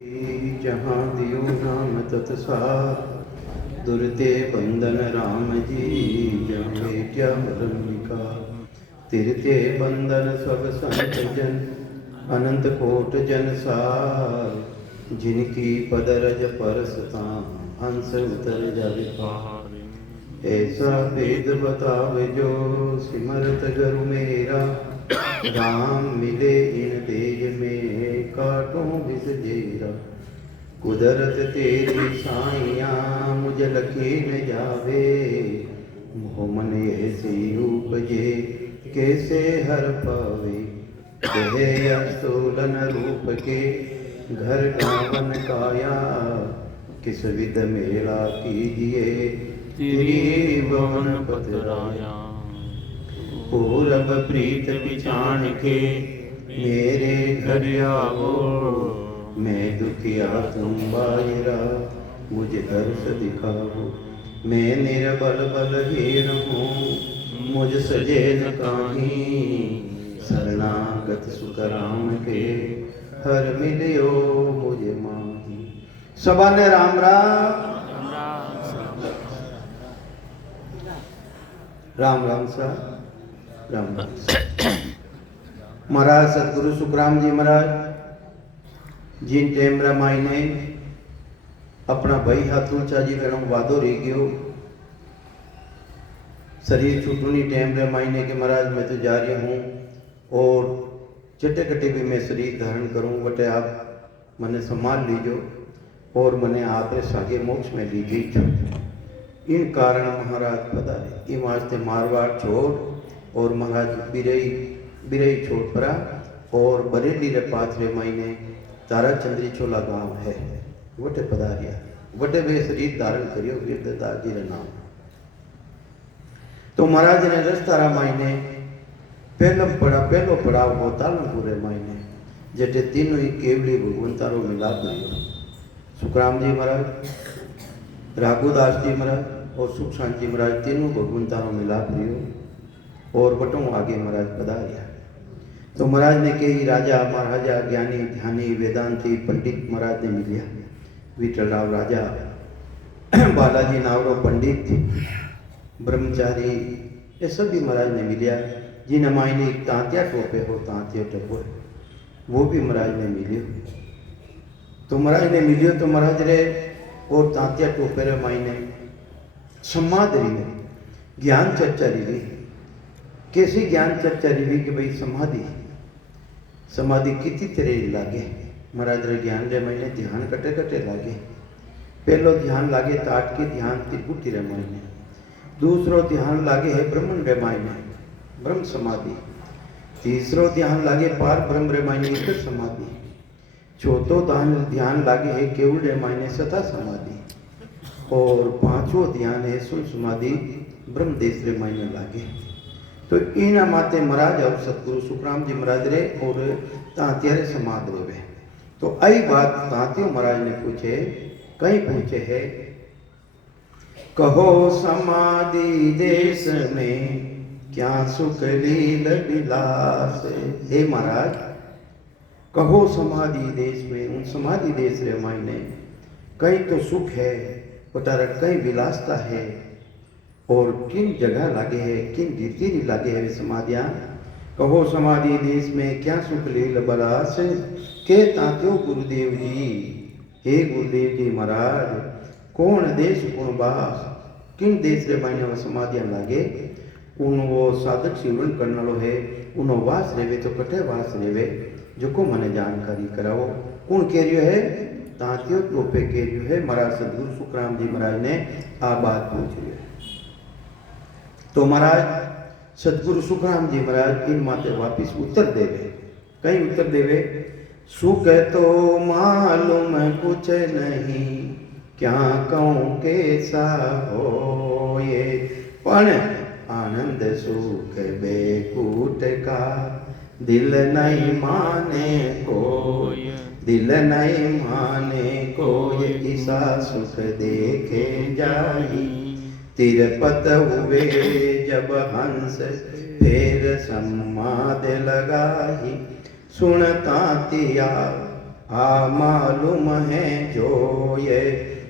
जहाँ दियो नाम तत्सार दुरते बंधन राम जी जहाँ क्या मरमिका तिरते बंधन सब संत जन अनंत कोट जन सार जिनकी पदरज परसता हंस उतर जावे पार ऐसा वेद बतावे जो सिमरत गुरु मेरा राम मिले इन देह में काटों विष जेरा कुदरत तेरी साइया मुझ लखे न जावे मोहमन ऐसी उपजे कैसे हर पावे कहे अस्तूलन रूप के घर गावन काया किस विध मेला कीजिए तेरी भवन पतराया पूरब प्रीत विचाण के मेरे घर आओ मैं दुखिया तुम बायरा मुझे दर्श दिखाओ मैं निर्बल बलहीन हूँ मुझ सजे न काहीं शरणागत सुखराम के हर मिलियो मुझे माही। सभा ने राम राम सा राम महाराज सतगुरु सुखराम जी महाराज जिन टेम रामाई ने अपना भाई हाथुलचा जी गणों वादो रह गयो शरीर छूटनी टेम रामाई ने कि महाराज मैं तो जा रही हूँ और चटे कटे भी मैं शरीर धारण करूँ बटे आप मने संभाल लीजो और मने आप सागे मोक्ष में ली गई इन कारण महाराज पधारे इन वास्ते मारवाड़ छोड़ और महाराज बिरई छोड़ पड़ा और बरेली रे पाथरे महीने तारा चंद्री छोला गांव है वटे पधारिया वटे वे शरीर धारण करियो गिरदास जी रे नाम। तो महाराज ने रस्तारा महीने पहलो पड़ाव हो तालमपुरे महीने जटे तीनों ही केवली भगवंतारो मिलाप लियो सुखराम जी महाराज राघुदास जी महाराज और सुख शांति महाराज तीनों भगवंतारो मिलाप लियो और बटों आगे महाराज पधारिया। तो महाराज ने कही राजा महाराजा ज्ञानी ध्यानी वेदांती पंडित महाराज ने मिलिया विठल राव राजा बालाजी नावरो पंडित ब्रह्मचारी ये सभी महाराज ने मिलिया जिन मायने तांत्या टोपे हो तांत्या टोपे वो भी महाराज ने मिलियो। तो महाराज ने मिलियो तो महाराज रे और तांत्या टोपे रे मायने संवाद रही ज्ञान चर्चा रही कैसी ज्ञान चर्चा रही कि भाई समाधि कितनी तरह लागे महाराज रे ज्ञान रे महीने ध्यान कटे कटे लागे पहलो ध्यान लागे ताट के ध्यान त्रिपुटी रे महीने दूसरो ध्यान लागे है ब्रह्मन रे महीने ब्रह्म समाधि तीसरो ध्यान लागे पार ब्रह्म रे महीने ईश्वर समाधि चौथो ध्यान लागे है केवल रे महीने सता समाधि और पांचवो ध्यान है सुन समाधि ब्रह्म देश रे महीने लागे। तो इन माते महाराज और सतगुरु सुखराम जी महाराज रे और तांत्यारे समाध रेवे। तो आई बात तांत्यो महाराज ने पूछे कहीं पूछे है कहो समाधि देश में क्या सुख लील विलास। हे महाराज कहो समाधि देश में उन समाधि देश रे मायने कहीं तो सुख है पटारा कहीं विलासता है और किन जगह लागे है किन रीति लागे है समाधियाँ। कहो समाधि देश में क्या सुख लील बलास के तात्यो गुरुदेव जी। हे गुरुदेव जी महाराज कौन देश कौन बास किन देश रे मायने वो समाधियाँ लागे उन वो साधक सेवन करने लो है उन वास रेवे तो कटे वास रेवे जो को मने जानकारी कराओ कौन कह रही है तांत्यो टोपे कह रही है महाराज सदगुरु सुखराम जी महाराज ने आ बात पूछ रही है। तो महाराज सतगुरु सुखराम जी महाराज इन माते वापिस उत्तर देवे कहीं उत्तर देवे सुख तो मालूम कुछ नहीं क्या कहूँ कैसा हो ये पण आनंद सुख बेकूट का दिल नहीं माने कोई दिल नहीं माने कोई ऐसा सुख देखे जाई तिरपत हुए जब हंस फिर सम्माद लगाई सुनता तिया मालूम है जो ये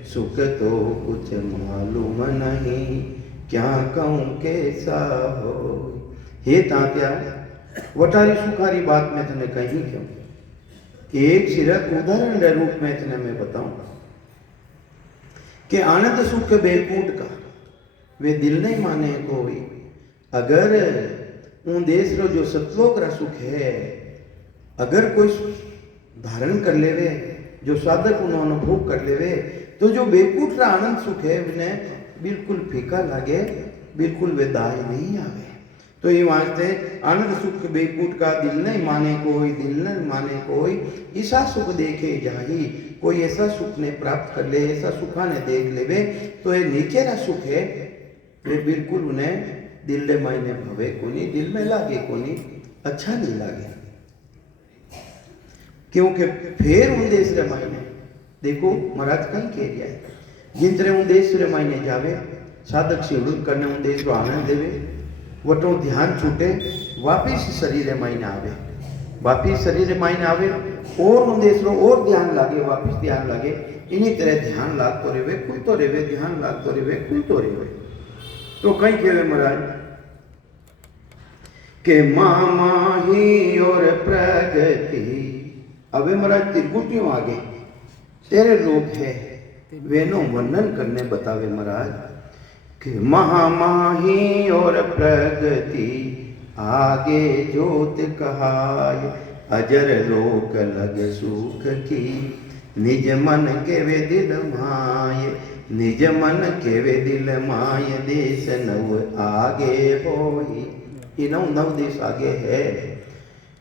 सुख तो कुछ मालूम नहीं, क्या कहूँ कैसा हो। हे तात्या, वटारी सुखारी बात मैं तने कही क्यों? एक सिरक उदाहरण के रूप में तने मैं बताऊं कि आनंद सुख बेकूट का वे दिल नहीं माने कोई। अगर उन देश रो जो सतलोक रा सुख है अगर कोई धारण कर लेवे, जो साधक उन्हें अनुभव कर लेवे, तो जो बेकूट रा आनंद सुख है उन्हें बिल्कुल फीका लागे, बिल्कुल वे दाय नहीं आवे। तो ये वास्ते आनंद सुख बेकूट का दिल नहीं माने कोई, दिल नहीं माने कोई, ऐसा सुख देखे जाही। कोई ऐसा सुख ने प्राप्त कर ले, ऐसा सुखा ने देख लेवे, तो ये नीचेरा सुख है वे बिल्कुल उन्हें दिल ले मायने भवे कोनी, दिल में लागे कोनी, अच्छा नहीं लागे। क्योंकि फिर उन देश रे मायने देखो महाराज कहीं कह दिया है, जिन उन देश रे मायने जावे साधक शिवड़ुन करने उन देश को आनंद देवे, वटो ध्यान छूटे, वापिस शरीर मायने आवे, वापिस शरीर मायने आवे और उन देश रो और ध्यान लागे, वापिस ध्यान लागे। इन्हीं तरह ध्यान लागतो रेवे, खुलतो रेवे, ध्यान लागतो रेवे, खुलतो रेवे। तो कहीं कहे महाराज के मामा ही और प्रगति। अबे महाराज त्रिकुटियों आगे तेरे लोग है वेनो वर्णन करने बतावे महाराज कि महामाही और प्रगति आगे जोत कहाय, अजर लोक लग सुख की, निज मन के वे दिल माय, निज मन के वे दिल माय, देश नव आगे होई। ये नव देश आगे है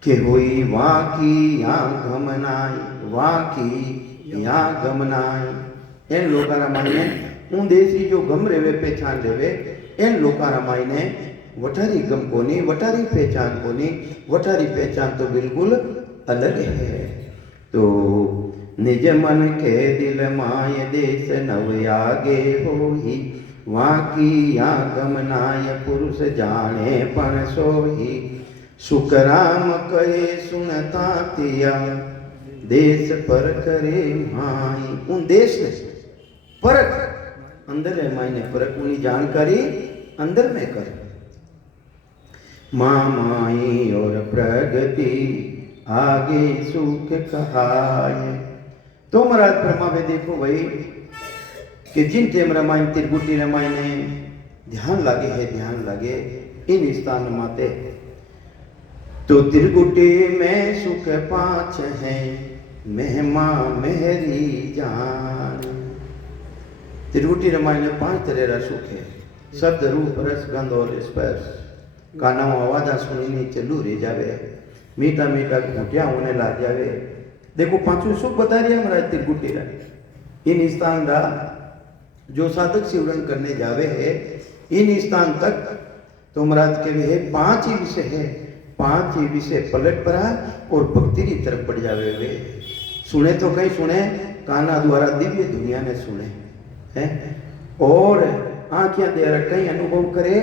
कि हुई वहाँ की यहाँ गमनाई, वहाँ की यहाँ गमनाई। इन लोकारा मायने उन देशी जो गम रेवे पहचान लेवे, इन लोकारा मायने वटारी गम कोनी, वटारी पहचान कोनी, वटारी पहचान तो बिल्कुल अलग है। तो निज मन के दिल माय, देश नव आगे होही, वहाँ की यहाँ गमनाय, पुरुष जाने पण सोही। सुखराम कहे सुनता तिया, देश पर करे माई। उन देश ने परख अंदर है मायने परख, उन्हीं जानकारी अंदर में कर। मामाई और प्रगति आगे सुख कहाय। तो महाराज परमावे देखो भाई कि जिन टेम रामायण त्रिकुटी रामायण ध्यान लागे है, ध्यान लागे इन स्थान माते। तो त्रिकुटी में सुख पांच है, महिमा मेहरी जान। त्रिकुटी रामायण में 5 तरह का सुख है, शब्द रूप रस गंध और स्पर्श। काना आवाजा सुनी चलू रह जावे, मीठा मीठा घूटिया होने लग जावे। देखो 5 सुख बता रही है महाराज त्रिकुटी रा। इन स्थान रा जो साधक शिवरण करने जावे है, इन स्थान तक तो महाराज के है 5 ही विषय है, 5 ही विषय पलट पड़ा और भक्ति की तरफ बढ़ जावे वे। सुने तो कहीं सुने, काना द्वारा दिव्य दुनिया में सुने हैं, और आंखियां दे कहीं अनुभव करे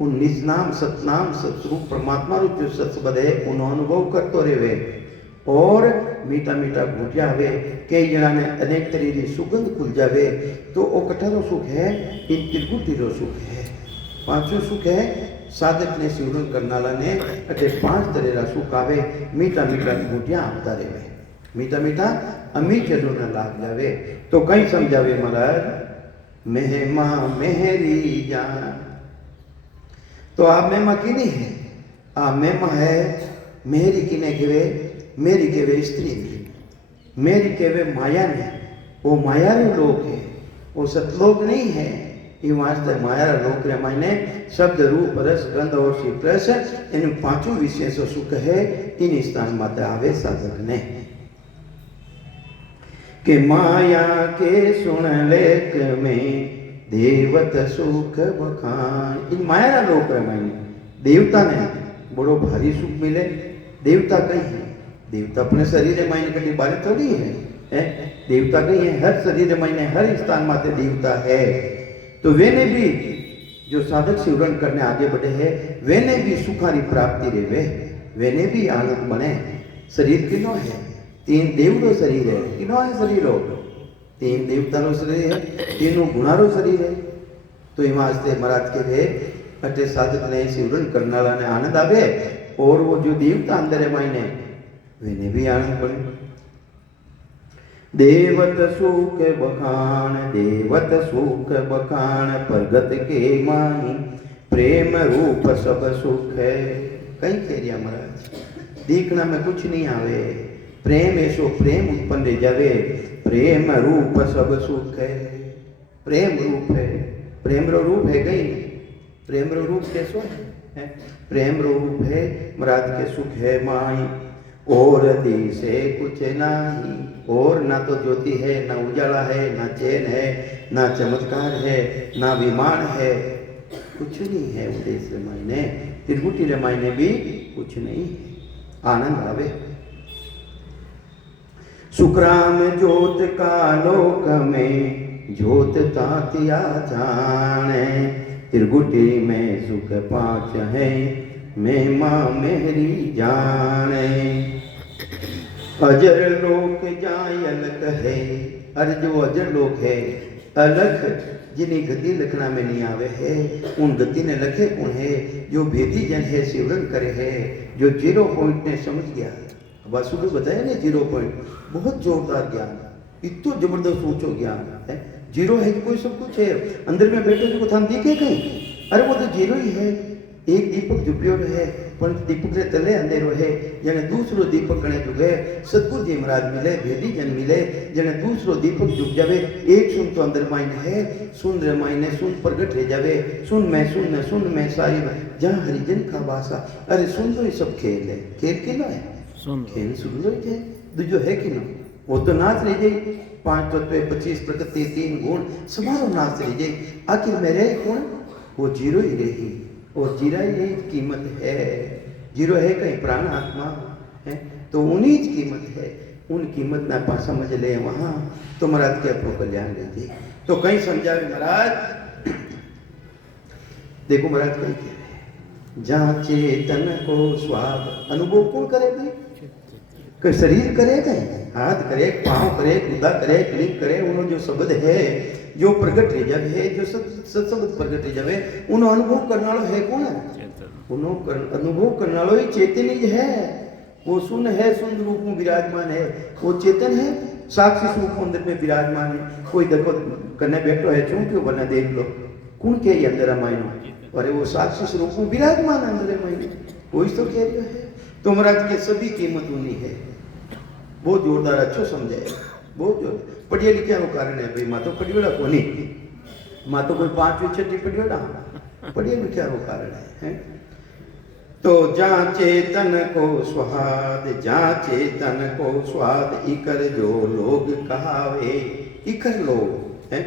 उन निज नाम सतनाम सतरूप परमात्मा रूप जो सत्सबद है उन्हों अनुभव करतो रहे। और मीठा मीठा घूटिया हवे, कई जना ने अनेक तरह की सुगंध खुल जावे। तो वो कठारो सुख है, इन त्रिकुटी रो सुख है। 5 सुख है साधक ने शिवरण करनाला ने अटे 5 तरह रा सुख आवे। मीठा मीठा घूटिया आपता रहे, मीठा मीठा अमीर चलो न लाग जावे। तो कहीं समझावे महाराज महिमा मेहरी जान। तो आप महिमा की नहीं है, आप महिमा है मेहरी किने केवे, मेरी केवे स्त्री ने, मेरी केवे माया ने। वो माया रे लोक है, वो सतलोक नहीं है। ये वास्ते माया रा लोक रे मायने शब्द रूप रस गंध और शीतरस इन 5 विषय से सुख है। इन स्थान माते आवे साधक ने कि माया के सुन लेख में देवत सुख बखान। इन माया रा लोक रे मायने देवता ने बड़ो भारी सुख मिले। देवता कहीं है, देवता अपने शरीर मायने कभी बारे थोड़ी है, देवता कहीं है, हर शरीर मायने हर स्थान माते देवता है। तो वे ने भी जो साधक शिवरण करने आगे बढ़े हैं, वे ने भी सुखारी प्राप्ति रेवे, वे ने भी आनंद बने। शरीर किनो है, तीन देवरो शरीर है किनो है शरीर हो तीन देवतारो शरीर है तीनों गुणारो शरीर है। तो ये वास्ते महाराज के वे अटे साधक ने सिमरन करने वाला ने आनंद आवे और वो जो देवता अंदर है मायने वेने भी आनंद पड़े। देवत सुख बखान प्रगट के माही प्रेम रूप सब सुख है। कई कह रिया महाराज देखना में कुछ नहीं आवे प्रेम ऐसो प्रेम उत्पन्न रह जावे प्रेम रूप सब सुख है। प्रेम रूप है प्रेम रो रूप है कहीं प्रेम रो रूप कैसो है प्रेम रो रूप है महाराज के सुख है माई और दी से कुछ नहीं और ना तो ज्योति है ना उजाला है ना चैन है ना चमत्कार है ना विमान है कुछ नहीं है उदेश मायने त्रिकुटी रे मायने भी कुछ नहीं आनंद आवे। सुखराम ज्योत का लोक में ज्योत तातिया जाने त्रिकुटी में सुख पांच है महिमा मेहरी जाने। अजर लोक जाय अलग है अरे जो अजर लोक है अलग जिन्हें गति लिखना में नहीं आवे है उन गति ने लखे कौन है जो भेदी जन है सिमरन करे है जो 0 पॉइंट ने समझ गया। वासुदेव बताया ना 0 पॉइंट बहुत जोरदार ज्ञान इतना जबरदस्त ऊंचो ज्ञान है। 0 है कोई सब कुछ है अंदर में बैठे तो थाम दिखे कहीं अरे वो तो 0 ही है। एक दीपक जुप्यो है पण दीपक रे तले अंधेरो है जने दूसरो दीपक कने जुगे सतगुरु जी महाराज मिले भेदी जन मिले जने दूसरो दीपक जुग जावे एक सुन तो अंदर मायने है सुन रे मायने सुन प्रगट रह जावे सुन में सारी जहां हरिजन का भाषा अरे सुन तो ये सब खेल है खेल किलो है खेल सुन लो है दूजो है कि ना वो तो नाच रह जाए 5 तत्व 25 प्रकृति 3 गुण समारो नाच रह जाए आखिर में रहे कौन वो 0 ही रही और 0 ही कीमत है 0 है कहीं प्राण आत्मा है तो उन्हीं की कीमत है उन कीमत ना पा समझ ले वहां तो महाराज के अपनो कल्याण लीजिए। तो कहीं समझावे महाराज देखो महाराज कहीं कह रहे जहाँ चेतन को स्वाद अनुभव कौन करे भाई कोई शरीर करे कहीं हाथ करे पांव करे गुदा करे क्लिक करे उन्होंने जो शब्द है जो प्रगट रह जावे है जो सत्शब्द प्रगट रह जावे उन्हों अनुभव करने वाला है कौन है उन्हों अनुभव करने वाला ही चेतन ही है वो सुन है सुन रूप में विराजमान है वो चेतन है साक्षी स्वरूप अंदर में विराजमान है। कोई देखो करने बैठो है चूं क्यों बना देख लो कौन के अंदर मायनो अरे वो साक्षी स्वरूप में विराजमान अंदर मायने वही तो कह रहे है। तो महाराज के सभी कीमत उन्हीं है बहुत जोरदार अच्छो समझाए बहुत जोर पढ़िया लिखा कारण है भाई माँ तो पढ़ियोड़ा को नहीं माँ तो कोई 5वीं 6वीं पढ़ियोड़ा पढ़िया लिखा कारण है। तो जहाँ चेतन को स्वाद इकर जो लोग कहावे इकर लोग है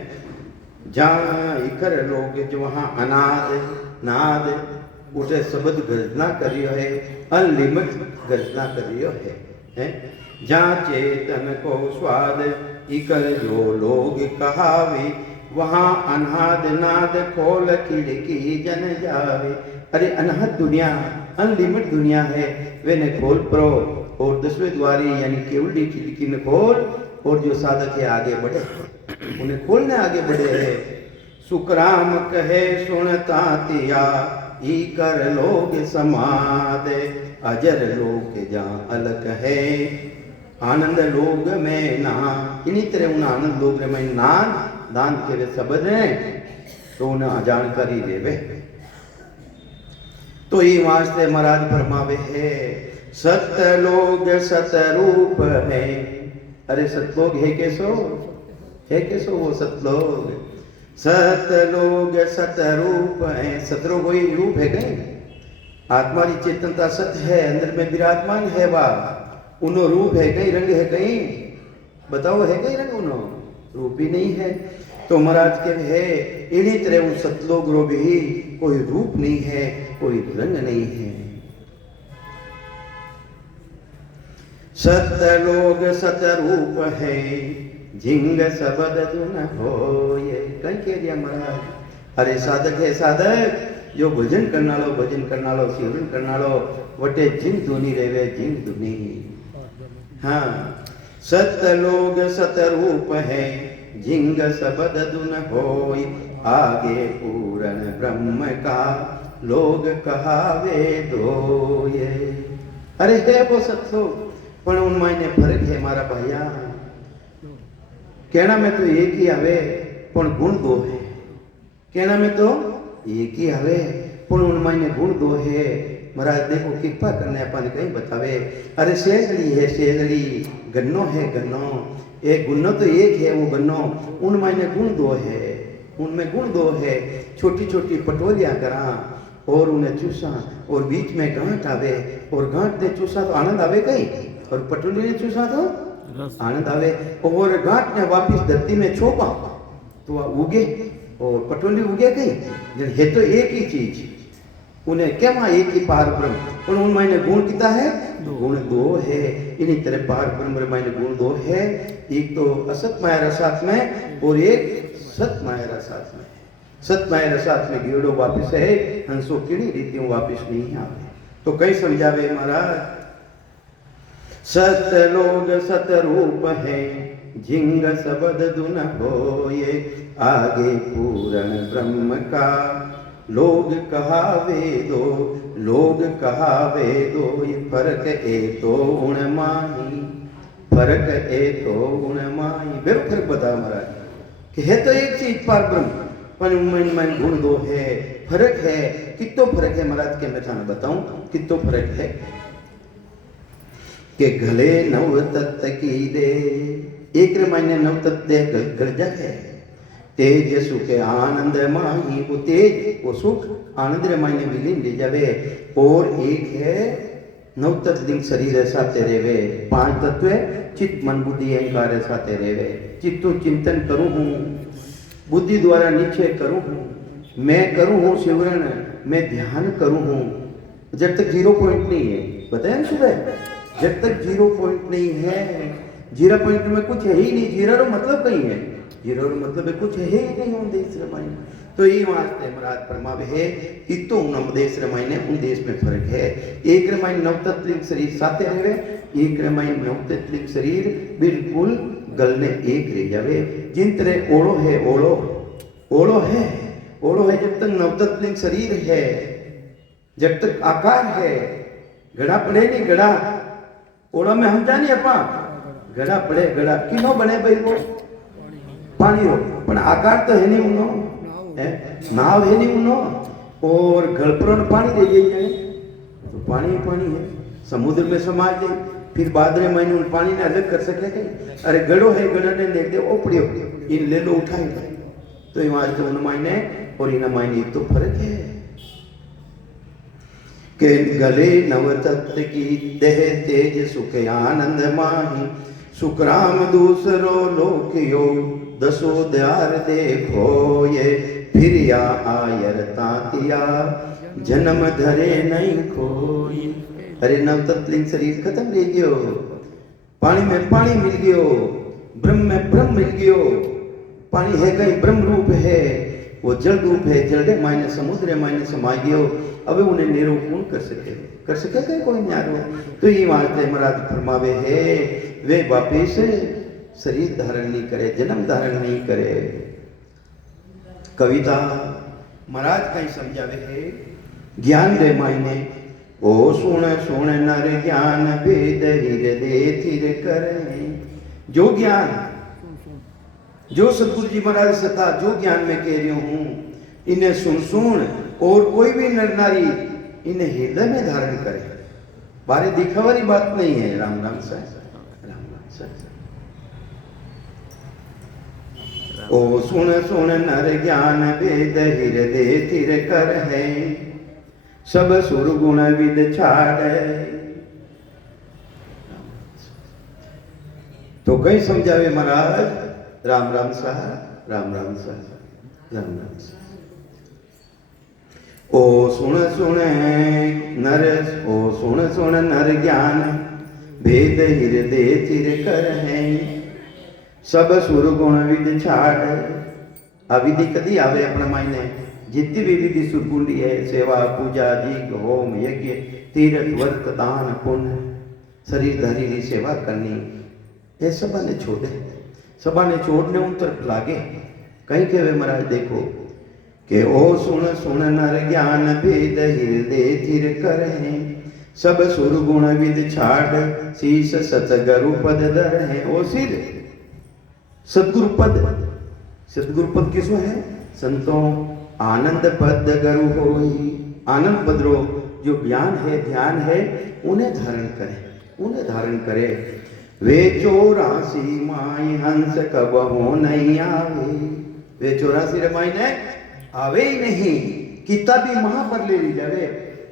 जहाँ इकर लोग जो वहाँ अनाद नाद उसे शब्द गर्जना करियो है अनलिमिट गर्जना करियो है जहाँ चेतन को स्वाद इकर जो लोग कहावे वहाँ अनाद नाद खोल खिड़की जन जावे। अरे अनहद दुनिया अनलिमिट दुनिया है वे ने खोल प्रो और 10वें द्वारी यानी केवल खिड़की ने खोल और जो साधक है आगे बढ़े उन्हें खोलने आगे बढ़े है। सुखराम कहे सुनता तिया ई कर लोग समाद अजर लोग जहाँ अलग है आनंद लोग में ना इन्हीं तरह उन आनंद लोग में नान दान के वे शब्द हैं तो उन्हें जानकारी देवे। तो ये वास्ते महाराज फरमावे है सतलोग सतरूप है। अरे सतलोग है कैसो वो सतलोग सतलोग सतरूप है। सतलोग वही रूप है कहीं आत्मा की चेतनता सत्य है अंदर में विराजमान है वाह उनो रूप है कहीं रंग है कहीं बताओ है कहीं रंग उनो रूप ही नहीं है। तो महाराज के है इन्हीं तरह उन सतलोग रो भी कोई रूप नहीं है कोई रंग नहीं है। सतलोग सतरूप है झिंग सबद जुन होए कहीं कह दिया महाराज। अरे साधक है साधक जो भजन करना लो सिमरन करना लो वटे जिन धुनी रेवे जिन धुनी हाँ सतलोग सतरूप है जिंग सबद दुन होय, आगे पूरन ब्रह्म का लोग कहावे दोये। अरे है वो सत्सो पण उनमें फर्क है मारा भैया। कहना में तो एक ही आवे पण गुण दो है। कहना में तो एक ही आवे पण उनमें गुण दो है। महाराज देखो कृपा करने अपन कहीं बतावे। अरे सेजड़ी है सेजड़ी, गन्नो है गन्नो, एक गुन्नो तो एक है वो गन्नो, उनमें गुण दो है, उनमें गुण दो है। छोटी छोटी पटोलियां करा और उन्हें चूसा और बीच में गांठ आवे और गांठ ने चूसा तो आनंद आवे कहीं, और पटोली ने चूसा तो आनंद आवे, और गांठ ने वापिस धरती में छोपा तो उगे और पटोली उगे कहीं। है तो एक ही चीज, उन्हें क्या वहां एक ही पार ब्रह्म, और उनमें गुण कितना है? गुण दो है। इन्हीं तरह पार ब्रह्म में गुण दो है, एक तो असत माया रसात में और एक सत माया रसात में। सत माया रसात में गिरडो वापिस है, हंसो किणी रीतियों वापिस नहीं आवे। तो कई समझावे महाराज, सत लोग सत रूप है जिंग सबद दुन होये, आगे पूरण ब्रह्म का लोग कहावे दो, लोग कहावे दो। ये फर्क ए तो उण माही, फर्क ए तो उण माही। बेरो फर्क बता महाराज कि है तो एक चीज पार ब्रह्म, पर उनमें गुण दो है। फर्क है, कितो फर्क है महाराज के मैं थाने बताऊं कितो फर्क है। के गले नव तत्व की दे, एक मायने नव तत्व दे गलजा है। तेज सुख आनंद माही, वो तेज वो सुख आनंद रे मायने विलीन ले जावे। और एक है नव तत्व लिंग शरीर साथे रेवे, पांच तत्व चित्त मन बुद्धि अहंकार साथे रेवे। चित्तु चिंतन करूं हूं, बुद्धि द्वारा निश्चय करूं हूं, मैं करूं हूं सिमरन, मैं ध्यान करूं हूं। जब तक 0 पॉइंट नहीं है, बताया ना सुबह, जब तक 0 पॉइंट नहीं है, 0 पॉइंट में कुछ है ही नहीं। 0 का मतलब कहीं है, 0 का मतलब है कुछ है ही नहीं उन देश रामायण। तो ये वास्ते महाराज परमावे है कि तो उन देश रामायण उन देश में फर्क है। एक रामायण नवतत्लिंग शरीर साथे रहे, एक रामायण नवतत्लिंग शरीर बिल्कुल गलने एक रह जावे। जिन तरह ओढ़ो है, ओढ़ो ओढ़ो है, ओढ़ो है जब तक नवतत्लिंग शरीर है, जब तक आकार है, घड़ा पड़े नहीं घड़ा, ओढ़ो में हम जानी अपा घड़ा पड़े, घड़ा किनो बने भाई वो पानी हो, पर आकार तो है नहीं उनो, है नाव है नहीं उनो, और गलपरों पानी दे जाइए तो पानी पानी है। समुद्र में समा जाए, फिर बाद में मैंने उन पानी ने अलग कर सके कहीं। अरे गड़ो है, गड़ा ने देख दे ओ पड़ियो, इन ले लो उठाए। तो ये तो उन मायने और इन मायने तो फर्क है के गले नव तत्व की देह तेज सुख आनंद माही, सुखराम दूसरो लोक यो, दसो द्वार देखो ये, फिर या आयर तातिया जन्म धरे नहीं कोई। अरे नव तत्लिंग शरीर खत्म रह गयो, पानी में पानी मिल गयो, ब्रह्म में ब्रह्म मिल गयो। पानी है कहीं ब्रह्म रूप है, वो जल रूप है, जल के मायने समुद्र मायने समा गयो। अब उन्हें निरूपण कर सके क्या कोई न्यारो। तो ये वास्ते महाराज फरमावे है वे वापिस शरीर धारण नहीं करे, जन्म धारण नहीं करे। कविता महाराज कहीं समझावे है ज्ञान दे मायने, ओ सुन सुन नर ज्ञान भेद हृदय थिर करे। जो ज्ञान जो सतगुरु जी महाराज से था, जो ज्ञान में कह रही हूं, इन्हें सुन सुन और कोई भी नर नारी इन्हें हृदय में धारण करे। बारे दिखावारी बात नहीं है। राम राम साहब, राम राम साहब। ओ सुन सुन नर ज्ञान वेद हृदय थिर कर है, सब सुर गुण विद छाड़। तो कहीं समझावे महाराज राम राम साहब, राम राम साहब, राम राम साहब। ओ सुन सुन नर, ओ सुन सुन नर ज्ञान भेद हृदय थिर कर है, सब सुर गुण विद छाड़। अविधि कदी आवे अपना मायने, जितनी भी विधि सुरगुंडी है, सेवा पूजा दीग होम यज्ञ तीर्थ व्रत दान पुण्य, शरीरधारी की सेवा करनी, ये सभा ने छोड़े, सभा ने छोड़ने उन तरफ लागे। कहीं कहे महाराज देखो के ओ सुन सुन नर ज्ञान भेद हृदय थिर करें, सब सुर गुण विद छाड़ शीस सतगुरु पद दर है। ओ सिर सतगुरु पद, सतगुरु पद किसो है? संतों आनंद पद गुरु होई। आनंद पद रो जो ज्ञान है ध्यान है उन्हें धारण करे, उन्हें धारण करे। वे 84 माई हंस कब हो नहीं आवे, वे 84 रमाई ने आवे ही नहीं। किता भी महापर ले ली जावे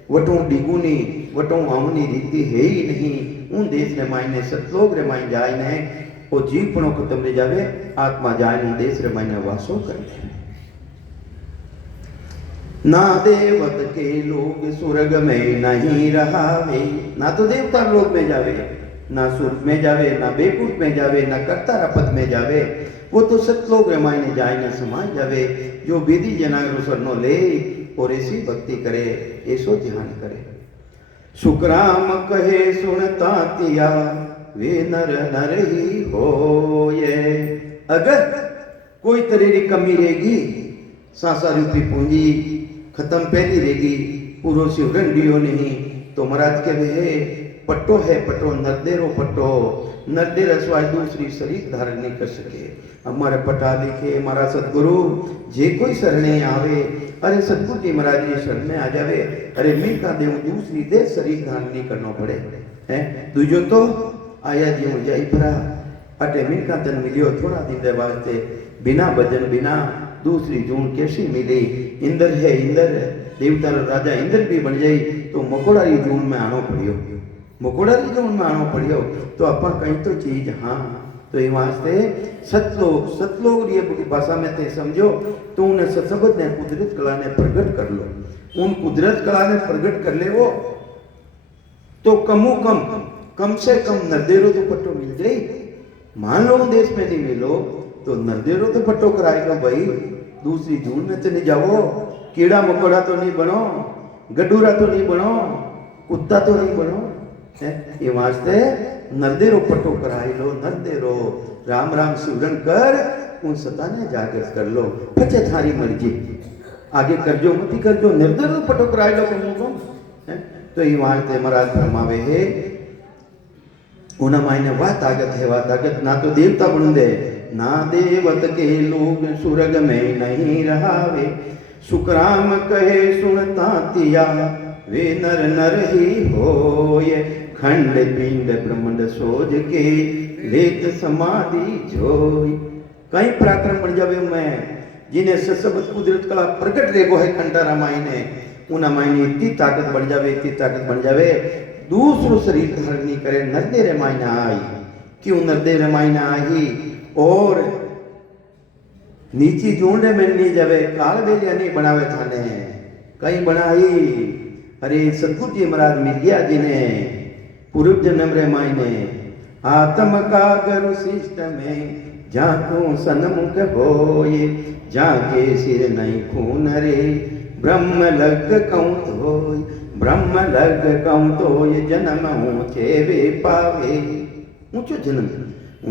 वटों डिगुनी वटों आमनी रीति है ही नहीं। उन देश रमाई ने सतलोक रमाई जाए ने वो जीव पणो खत्म ले जावे, आत्मा जाए उन देश रमाई ने वासो करे। ना देवत के लोग स्वर्ग में नहीं रहावे, ना तो देवता लोक में जावे, ना स्वर्ग में जावे, ना बेकुट में जावे, ना कर्तारा पद में जावे। वो तो सतलोक रमायने जाए ना समाय जावे। जो विधि जनागरो सरनो ले और ऐसी भक्ति करे, ऐसो ध्यान करे। सुखराम कहे सुनता तिया वे नर नर ही होए। अगर कोई तरह की कमी रहेगी, सांसा रूपी पूंजी खत्म पहली रहेगी, पूरो शिवरन दियो नहीं, तो महाराज के वे पट्टो है पट्टो नरदेरो पट्टो, नरदेर स्वाय दूसरी शरीर धारण नहीं कर सके। हमारे पटा लिखे हमारा सतगुरु जे कोई शरणे आवे, अरे सतगुरु जी महाराज जी शरण में आ जावे, अरे मैं का देव दूसरी दे शरीर धारण नहीं करना पड़े है। दूजो तो आया जी हूँ जाई भरा अटे मिल का तन मिलियो थोड़ा दिन दे वास्ते, बिना भजन बिना दूसरी जून कैसी मिली। इंद्र है इंद्र, देवता राजा इंद्र भी बन जाई तो मकोड़ारी जून में आनो पड़ियो, मकोड़ारी जून में आनो पड़ियो। तो अपन कहीं तो चीज हाँ, तो ये वास्ते सतलोक, सतलोक ये भाषा में ते समझो तो उन्हें सतसबद ने कुदरत कला ने प्रकट कर लो। उन कुदरत कला ने प्रकट कर ले वो तो कमो कम से कम नरदेरो तो पट्टो मिल जाए। मान लो देश में नहीं मिलो तो नरदेरो तो पट्टो कराए लो भाई, दूसरी जून में तो नहीं जाओ। कीड़ा मकोड़ा तो नहीं बनो, गडूरा तो नहीं बनो, कुत्ता तो नहीं बनो है। ये वास्ते नरदेरो पट्टो कराए लो, नरदेरो राम राम सिमरन कर उन सताने जागर कर लो, पचे थारी मर्जी आगे करजो मती करजो, नरदेरो पट्टो कराए लो कमो है। तो ये वास्ते महाराज फरमावे है उन मायने वा ताकत ना तो देवता बन दे, ना देवत के लोग सुरग में नहीं रहावे। सुखराम कहे सुनता तिया वे नर नर ही होए। खंड पिंड ब्रह्मांड सोज के लेत समाधि जोई। कई पराक्रम बन जावे मैं जिन्हें ससबत कुदरत कला प्रकट रेगो है खंडा रामायणे, उन मायने इतनी ताकत बढ़ जावे, इतनी ताकत बढ़ जावे दूसरो शरीर धारण नहीं करे। नरदे रामायण आई, क्यों नरदे रामायण आई और नीची जोड़ने में नहीं जावे, काल बेलिया नहीं बनावे थाने कहीं बनाई। अरे सतगुरु जी महाराज मिल गया जिन्हें पूर्व जन्म रे मायने आत्म का गुरु शिष्ट में जाको सन्मुख होए, जाके सिर नहीं खून रे ब्रह्म लग कौत होय। ब्रह्म लग कौत होय जन्म ऊंचे वे पावे, ऊंचो जन्म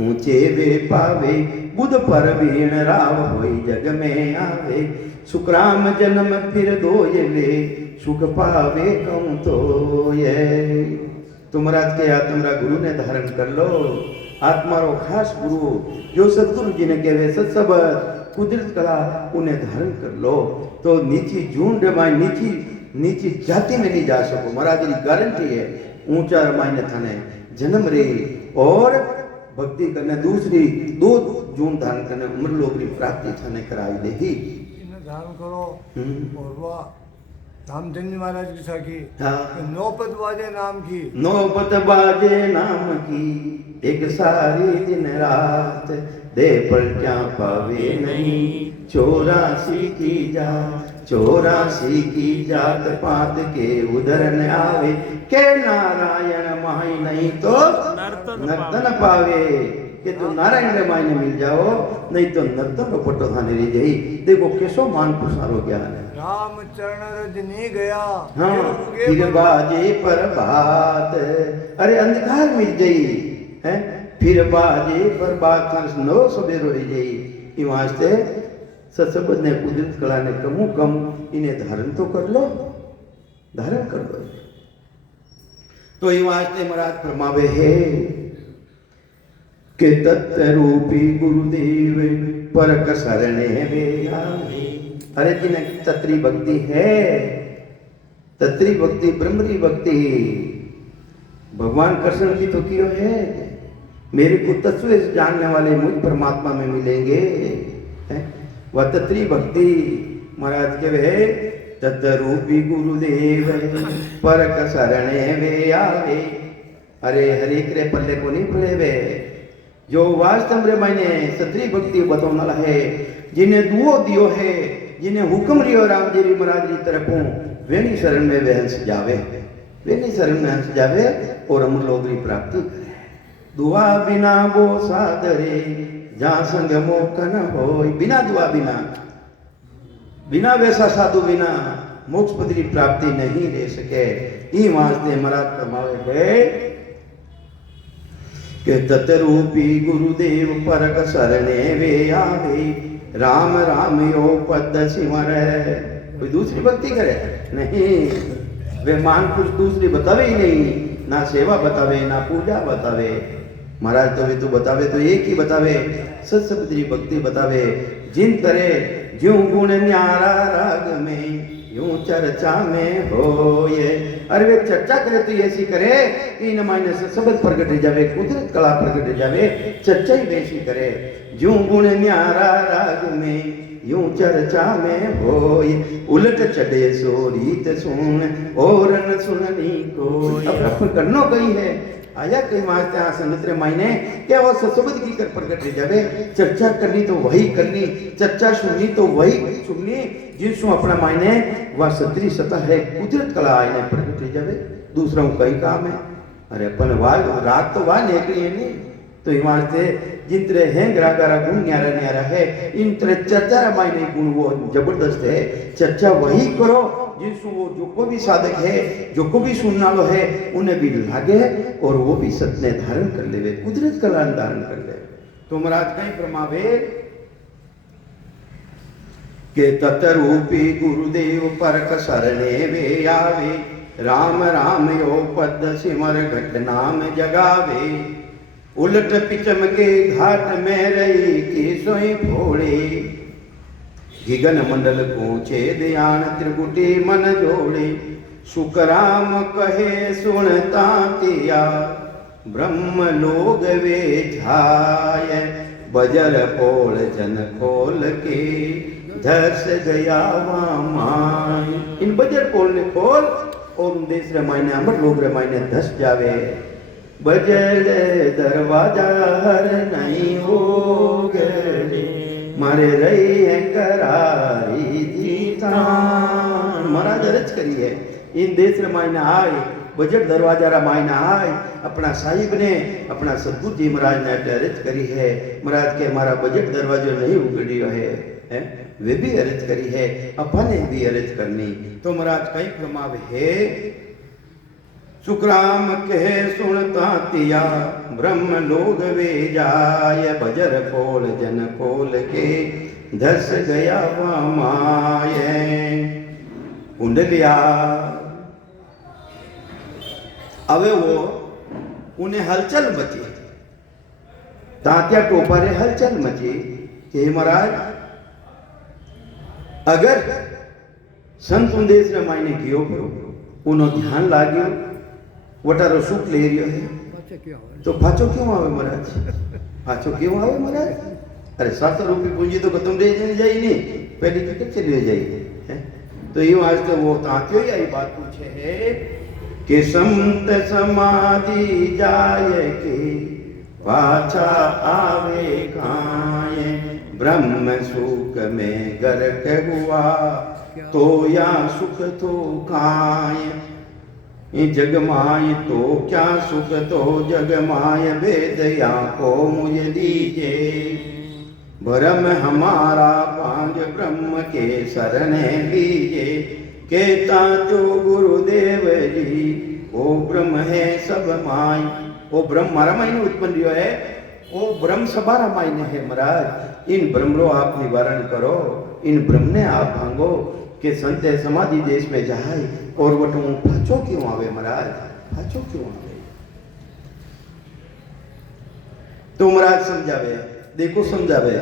ऊंचे वे पावे। बुध पर बीण राव होई जग में आवे। सुखराम जन्म फिर दोय ले सुख पावे कौन तो ये। तुम्हारा के आत्मरा गुरु ने धारण कर लो, आत्मारो खास गुरु जो सतगुरु जी ने कहे सत्सब कुदरत कला उन्हें धारण कर लो। तो नीची झूंड माई नीची जाति में नहीं जा सको, महाराज की गारंटी है। ऊंचा रमायने थाने जन्म रे और भक्ति करने दूसरी दो जून धारण करने उम्र लोग की प्राप्ति थाने कराई देगी। धारण करो और वह रामचंद्र महाराज की साखी हाँ। नौपत बाजे नाम की, नौपत बाजे नाम की एक सारी दिन रात दे पर क्या पावे नहीं। 84 की जात 84 की जात पात के उधर न आवे। के नारायण माई नहीं तो नर्तन पावे। कि तो नारायण रे माई मिल जाओ नहीं तो नर्तन को पट्टो थाने रह जाई। देखो कैसो मान पुसारो ज्ञान है। राम चरण रजनी गया हाँ फिर बाजे पर बात। अरे अंधकार मिल जाई है फिर बाजे पर बात नव सवेरो रही जाई ई वास्ते सत्संग ने कुदरत कला ने कमु कम इन्हें धारण तो कर लो, धारण कर लो। तो ई वास्ते महाराज फरमावे है के तत्व रूपी गुरुदेव परक शरणे वे आवे। अरे जिन्हें तत्री भक्ति है, तत्री भक्ति ब्रह्मरी भक्ति भगवान कृष्ण की तो क्यों है, मेरे को तत्व जानने वाले मुझ परमात्मा में मिलेंगे। वह तत्री भक्ति महाराज के वे तत्रूपी गुरुदेव परक शरणे वे आवे। अरे हरे करे पल्ले को नहीं पड़े वे जो वास्तव में मैंने सत्री भक्ति बताने है, जिन्हें दुओ दियो है, जिन्हें हुक्म लियो राम जी महाराज जी तरफों वेनी शरण में वे हंस जावे, वेनी शरण में हंस जावे और हम लोग की प्राप्ति करे। दुआ बिना वो सादरे जहाँ संग मोकन हो। बिना दुआ बिना, बिना वैसा साधु बिना मोक्ष पद की प्राप्ति नहीं ले सके। ई वास्ते महाराज फरमावे है के तत्रूपी गुरुदेव परक शरणे वे आवे। राम राम यो पद सिमर। कोई दूसरी भक्ति करे नहीं, वे मान कुछ दूसरी बतावे ही नहीं, ना सेवा बतावे ना पूजा बतावे। महाराज तो वे तो बतावे तो एक ही बतावे, सत्संग भक्ति बतावे। जिन करे ज्यों गुण न्यारा राग में यूं चर्चा में हो ये। अरे वे चर्चा करे तो ऐसी करे कि न मायने से शब्द प्रकट जावे, कुदरत कला प्रकट जावे, चर्चा ही वैसी करे। ज्यों गुण न्यारा राग में यूं चर्चा में हो ये। उलट चढ़े सो रीत सुन और न सुननी को। अब रफन करनो कहीं है आया कई मारते हैं संगत रे मायने क्या वो सत्संग की कर प्रकट जावे। चर्चा करनी तो वही करनी, चर्चा सुननी तो वही सुननी जिसको अपना मायने वह सत्री सतह है, कुदरत कला आयने प्रकट जावे। दूसरों कई काम है। अरे अपन वाह रात तो वाह निकली है नहीं तो इमारते जिन तरह हैं ग्रागारा गुण न्यारा न्यारा है, इन तरह चर्चा मायने गुण वो जबरदस्त है। चर्चा वही करो जिसको वो जो को भी साधक है, जो को भी सुनना लो है, उन्हें भी लागे और वो भी सत्य धारण कर ले, कुदरत कला धारण कर ले। तो महाराज कहीं फरमावे के तत्रूपी गुरुदेव परक शरणे वे आवे। राम राम यो पद सिमर घट नाम जगावे। उलट पिचम के घाट में रही की सोई फोड़े। गिगन मंडल पहुंचे दयान त्रिकुटी मन जोड़े। सुखराम कहे सुनता तिया ब्रह्म लोग वे झाय। बजर पोल जन खोल के धस गया वामाय। इन बजर पोल ने खोल और देश रामायण अमर लोग रामायण धस जावे। बजर दरवाजा हर नहीं हो गए मारे रही है करारी जीतान। महाराज अर्ज करी है इन देश रामायण आए, बजट दरवाजा रामायण आए। अपना साहिब ने अपना सदगुरु जी महाराज ने अर्ज करी है। महाराज के हमारा बजट दरवाजा नहीं उगड़ी है, वे भी अर्ज करी है, अपने भी अर्ज करनी। तो महाराज कई फरमावे है सुखराम कहे सुनता तिया ब्रह्म लोग वे जाय। बजर पोल जन खोल के धस गया वामाय। कुंडलिया अवे वो उन्हें हलचल मची, तात्या टोपारे हलचल मची कि महाराज अगर संत उदेश रामायण गयो उन्होंने ध्यान लाग्यो वटारो सुख ले रियो है तो पाछो क्यों आवे महाराज, पाछो क्यों आवे महाराज। अरे 700 रुपये पूंजी तो खत्म रह जाए नहीं, पहले टिकट चली जाइए। तो यूं आज तो वो तात्यो ही आई बात पूछे है कि संत समाधि जाए के पाछा आवे काए। ब्रह्म सुख में गर्क हुआ तो या सुख तो खाए। जग माय तो क्या सुख तो जग माय वेद या को मुझे दीजे। भरम हमारा पांग ब्रह्म के शरण लीजे। कहता जो गुरुदेव जी ओ ब्रह्म है सब माय वो ब्रह्म मारा मायने उत्पन्न रियो है, वो ब्रह्म सबारा मायने है महाराज। इन ब्रह्म रो आप निवारण करो, इन ब्रह्म ने आप भांगो कि संत समाधि देश में जाए और वो तुम फाचो क्यों आवे महाराज, फाचो क्यों आवे। तो महाराज समझावे, देखो समझावे,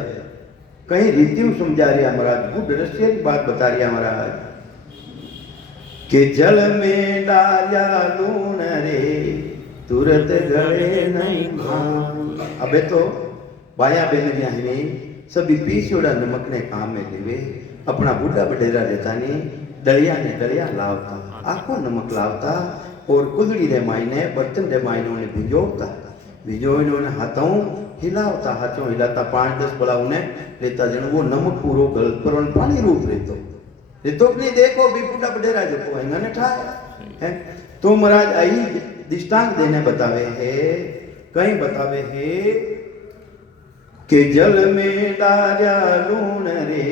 कहीं रीति समझा रहा महाराज, गुड रहस्य की बात बता रहा महाराज कि जल में डाला लूण रे तुरंत गले नहीं भांग। अबे तो बाया बेन है सभी पीछोड़ा नमक ने काम में लेवे, अपना बूढ़ा बडेरा रहता नहीं, डलिया ने डलिया लावता, आखो नमक लावता और कुदड़ी रे मायने बर्तन रे मायने ने भिजोता, भिजो इन्होंने हाथों हिलावता, हाथों हिलाता 5-10 बड़ा उन्हें लेता जन वो नमक पूरो गल पर पानी रूप रहतो तो अपनी देखो भी बूढ़ा बडेरा जो को है ठाए है। तो महाराज आई दृष्टांत देने बतावे है, कहीं बतावे है कि जल में डाला लूण रे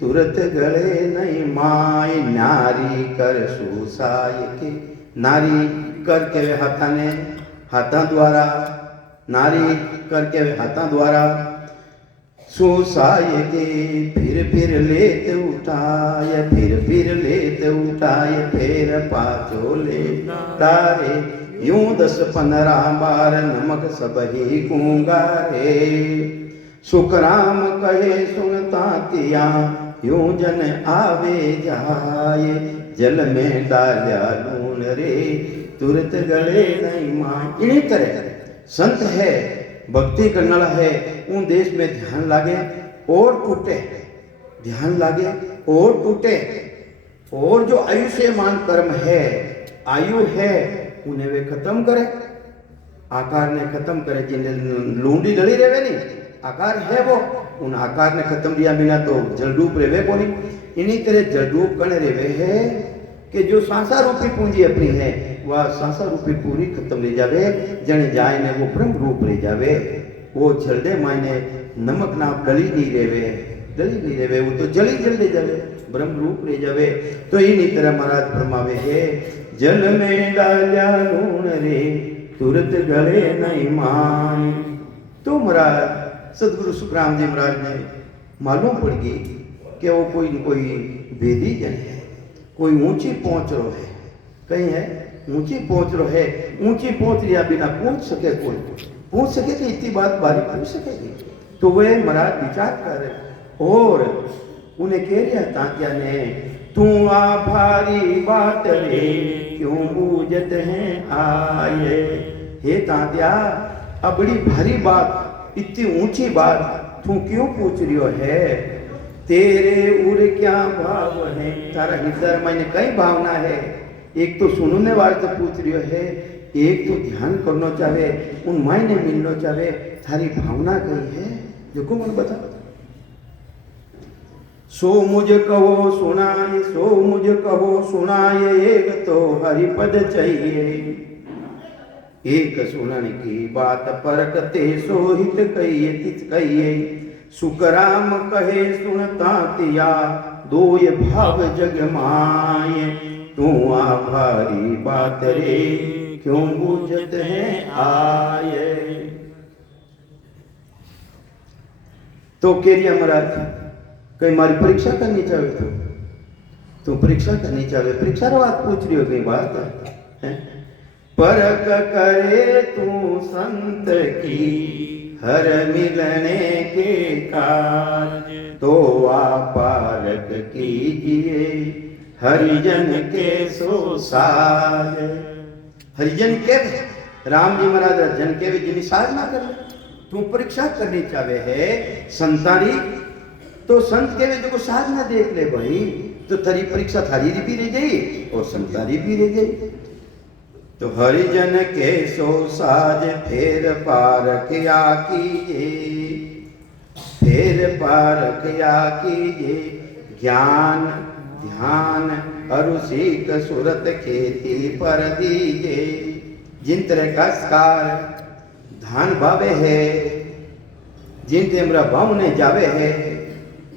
तुरंत गले नहीं माय, नारी कर सुसाय के, नारी करके हाथा द्वारा, नारी करके हाथा द्वारा सुसाय के, फिर लेत उठाए, फिर लेत उठाए, फिर पाछो ले तारे, यूं 10-15 बार नमक सब ही गूंगारे। सुखराम कहे सुनता तिया, यूं जन आवे जाए, जल में डाल्या लूण रे तुरंत गले नहीं माय। इन्हीं तरह संत है, भक्ति करने वाला है, उन देश में ध्यान लागे और टूटे, ध्यान लागे और टूटे, और जो आयुष्यमान कर्म है, आयु है, उन्हें वे खत्म करे, आकार ने खत्म करे। जिन्हें लूंडी डली रहे नहीं, आकार है वो, उन आकार ने खत्म दिया बिना तो जलरूप रेवे को नहीं। इन्हीं तरह जलरूप करने रेवे है कि जो सांसा रूपी पूंजी अपनी है वह सांसा रूपी पूरी खत्म रह जावे, जने जाए ने वो ब्रह्म रूप रह जावे। वो जलदे मायने नमक ना डली नहीं रेवे, वो तो जली जल्दे जावे, ब्रह्म रूप रह जावे। तो इन्हीं तरह महाराज फरमावे है, जल में डाल्या लूण रे तुरंत गले नहीं मान। तो महाराज सदगुरु सुखराम जी महाराज ने मालूम पड़ गई कि वो कोई न कोई वेदी जन है, कोई ऊंची पहुंच रो है, कहीं है ऊंची पहुंच रो है, ऊंची पहुंच रिया बिना पहुंच सके, कोई पूछ सके कि इतनी बात बारी पूछ सकेगी। तो वे महाराज विचार कर और उन्हें कह रिया तात्या ने, तू आभारी बात रे क्यों बूझत है आए। हे तात्या अब बड़ी भारी बात, इतनी ऊंची बात तू क्यों पूछ रियो है, तेरे उर क्या भाव है, तारा हृदय मैंने कई भावना है। एक तो सुनने वाले तो पूछ रियो है, एक तो ध्यान करना चाहे, उन मायने मिलना चाहे, थारी भावना कही है जो को मन बता। सो मुझ कहो सुनाए, सो मुझ कहो सुनाए, एक तो हरिपद चाहिए, एक सुनन की बात परकते सोहित कहिए तित कहिए। सुखराम कहे सुनता तिया, दो ये भाव जग माये, तू आभारी बात रे क्यों बूझत है आये। तो केरिया महाराज कहीं मारी परीक्षा करनी चाहे, तो परीक्षा करनी चाहे, परीक्षा रो बात पूछ रही हो कई बात है। परक करे तू संत की हर मिलने के कार्य, तो पारक कीजिए हरिजन के सो साज। हरिजन के राम जी महाराज जन के भी जिनी साधना कर, तू परीक्षा करनी चाहे है संतारी, तो संत के भी जो साधना देख ले भाई, तो थारी परीक्षा थारी भी रह जाई और संतारी भी रह जाई। तो हरिजन के सो साज फेर पारक या कीजिए, फेर पारक या कीजिए। ज्ञान ध्यान अरुषिक सुरत खेती पर दीजे। जिन तरह का स्कार धान भावे है, जिन तेमरा भाव ने जावे है,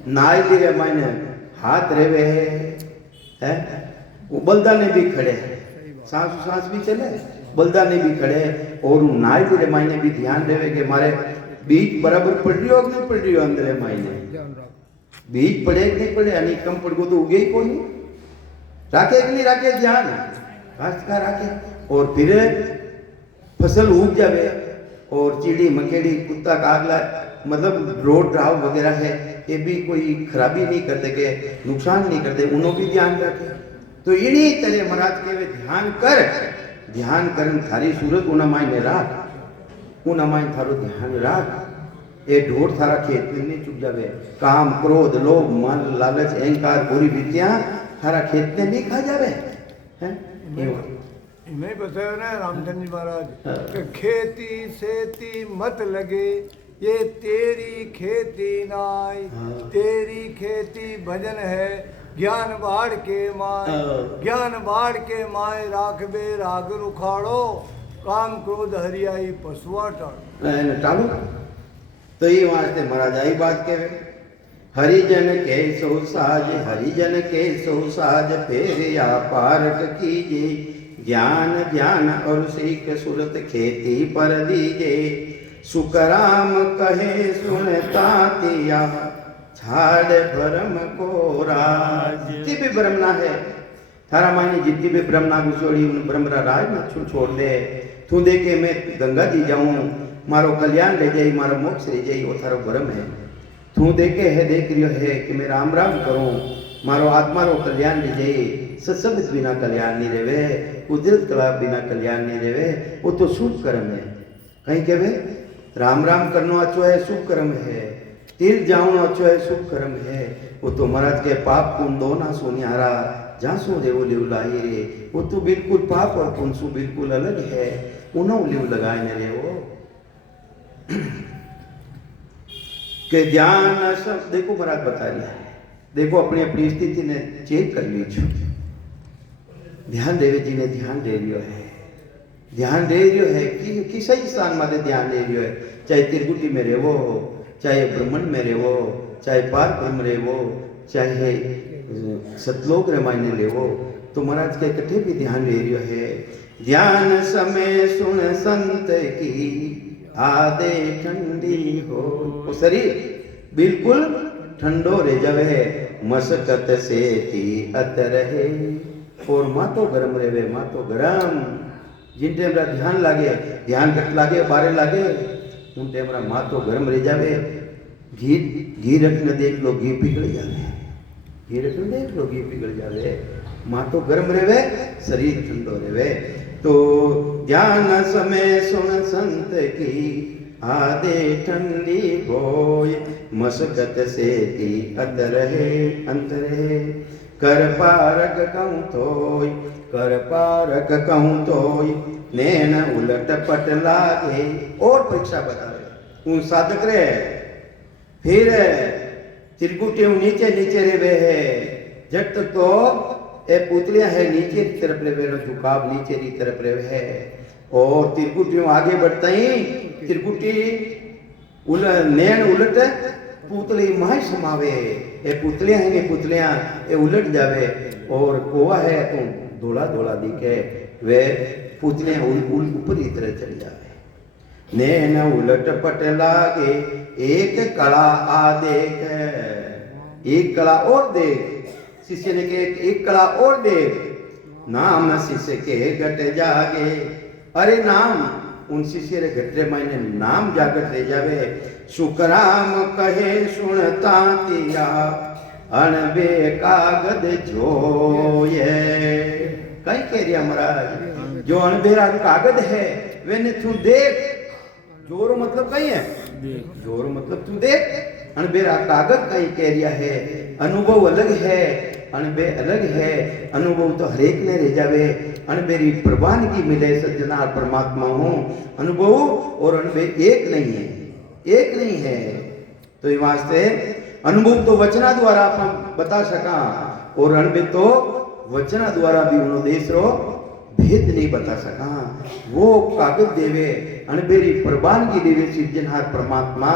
नाय दिरे मायने हाथ रेवे है, वो बलदा ने भी खड़े है, सांस सांस भी चले बलदा ने भी खड़े और नाई भी मायने भी ध्यान देवे कि मारे बीज बराबर पड़ रही हो कि नहीं पड़ रही हो अंदर मायने बीज पड़े कि नहीं पड़े यानी कम पड़ गो तो उगे ही कोई राखे कि नहीं राखे ध्यान काश्तकार राखे और फिर फसल उग जावे और चिड़ी मकेड़ी कुत्ता कागला मतलब रोड राव वगैरह है ये भी कोई खराबी नहीं करते के नुकसान नहीं करते उन्हों भी ध्यान रखे तो इन्हीं तरह महाराज के वे ध्यान कर थारी सूरत उना मायने राख उना मायने थारो ध्यान राख ये ढोर थारा खेत में नहीं चुक जावे काम क्रोध लोभ मान लालच अहंकार बुरी विद्या थारा खेत में नहीं खा जावे हैं मैं बताया ना रामचंद्र जी महाराज कि खेती सेती मत लगे ये तेरी खेती नाई तेरी खेती भजन है ज्ञान बाढ़ के माए राखबे राग रुखाड़ो काम क्रोध हरियाई पशुआ टालो तो ये वास्ते महाराज आई बात कहे हरिजन के सो साज फेर या पारक कीजे ज्ञान और सीख सुरत खेती पर दीजे सुकराम कहे सुनता तिया छाड़ भरम को राज जितनी भी भ्रम ना है थारा मायने जितनी भी भ्रम ना घुसोड़ी उन भ्रम रा राज में छोड़ दे तू देखे मैं गंगा जी जाऊं मारो कल्याण ले जाई मारो मोक्ष ले जाई वो थारो भ्रम है तू देखे है देख रियो है कि मैं राम राम करूं मारो आत्मा रो कल्याण ले जाई सत्संग बिना कल्याण नहीं रेवे कुदरत कला बिना कल्याण नहीं रेवे वो तो शुभ कर्म है कहीं कहवे राम राम करनो अच्छो है शुभ कर्म है तीर्थ जाऊनो अच्छो है शुभ कर्म है वो तो महाराज के पाप पुण्य दो ना सोनियारा जहाँ सो देवो लिव लाई रे वो तो बिल्कुल पाप और पुण्य सु बिल्कुल अलग है उन्हों लिव लगाए ने रे वो के ध्यान सब देखो महाराज बता रही है देखो अपनी अपनी स्थिति ने चेक कर लीजिए ध्यान देवे जी ने ध्यान दे रियो है कि किसी स्थान माते ध्यान दे रियो है चाहे त्रिकुटी में रेवो चाहे ब्रह्मंड में रेवो चाहे पार ब्रह्म रेवो चाहे सतलोक रामायण लेवो तो महाराज के कटे भी ध्यान ले रियो है ध्यान समय सुन संत की आदे ठंडी हो वो शरीर बिल्कुल ठंडो रे जावे मशकत से थी अत रहे और मातो गरम रेवे मातो गरम जिन टाइम ध्यान लागे ध्यान कट लागे बारे लागे उन टाइम मातो गरम रह जावे घी रखने देख लो घी पिघल जावे घी रखने देख लो घी पिघल जावे मातो गरम रेवे शरीर ठंडो रेवे तो ध्यान समय सुन संत की आदे ठंडी होय मशकत से थी अंत रहे कर पारक कहूँ तोय नैन उलट पट लागे और परीक्षा बतावे उन साधक रे फिर त्रिकुटी नीचे रेवे है जट तो ए पुतलियां है नीचे की तरफ रेवे झुकाव नीचे की तरफ रेवे है और त्रिकुटियों आगे बढ़ता ही त्रिकुटी नैन उलट पुतली माय समावे ए पुतलियां है ने पुतलियां ए उलट जावे और कोवा है तो धोला धोला दिखे वे पुतलियां ऊपर की तरह चली जावे नैन उलट पट लागे एक कला आ देख एक कला और देख शिष्य ने कहे एक कला और देख नाम शिष्य के घट जागे अरे नाम उन शिष्य रे घटरे मायने नाम जागत रह जावे सुकराम कहे सुनता तिया अनबे कागद जोये कहीं कह रिया महाराज जो अनबेरा कागद है वेने तू देख जोरो मतलब कहीं है जोरो मतलब तू देख अनबेरा कागज कहीं कह रिया है अनुभव अलग है अनबे अलग है अनुभव तो हरेक ने रह जावे अनबेरी प्रवानगी मिले सज्जनार परमात्मा हो अनुभव और अनबे एक नहीं है तो ये वास्ते अनुभव तो वचना द्वारा अपन बता सका और अनबे तो वचना द्वारा भी उन्होंने देश रो भेद नहीं बता सका वो कागज देवे अनबेरी प्रवानगी देवे सज्जनार परमात्मा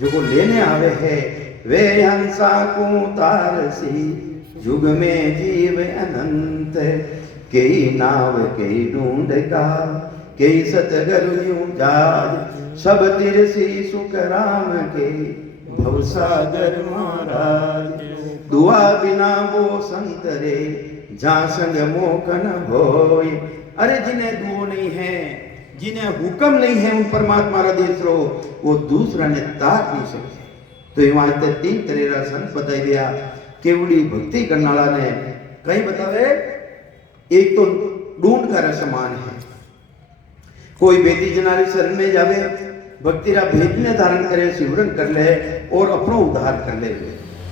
जो को लेने आवे है वे हंसा को तारसी युग में जीव अनंत कई नाव कई ढूंढ का, कई सतगरु यूं जाज, सब तिरसी सुख राम के, भवसागर महाराज। दुआ बिना वो संत रे, जहाँ संग मोकन होय। अरे जिन्हें दुओ नहीं है, जिन्हें हुक्म नहीं है उन परमात्मा रा देश रो, वो दूसरा ने ताक नहीं सकते। तो यहाँ ते 3 तरह रा संत बताई दिया। केवली भक्ति करने वाला ने कहीं बतावे, एक तो ढूंढ कर समान है। कोई बेटी जनारी शरण में जावे, भक्ति रा भेद ने धारण करे, सिमरन कर ले और अपनो उद्धार कर ले,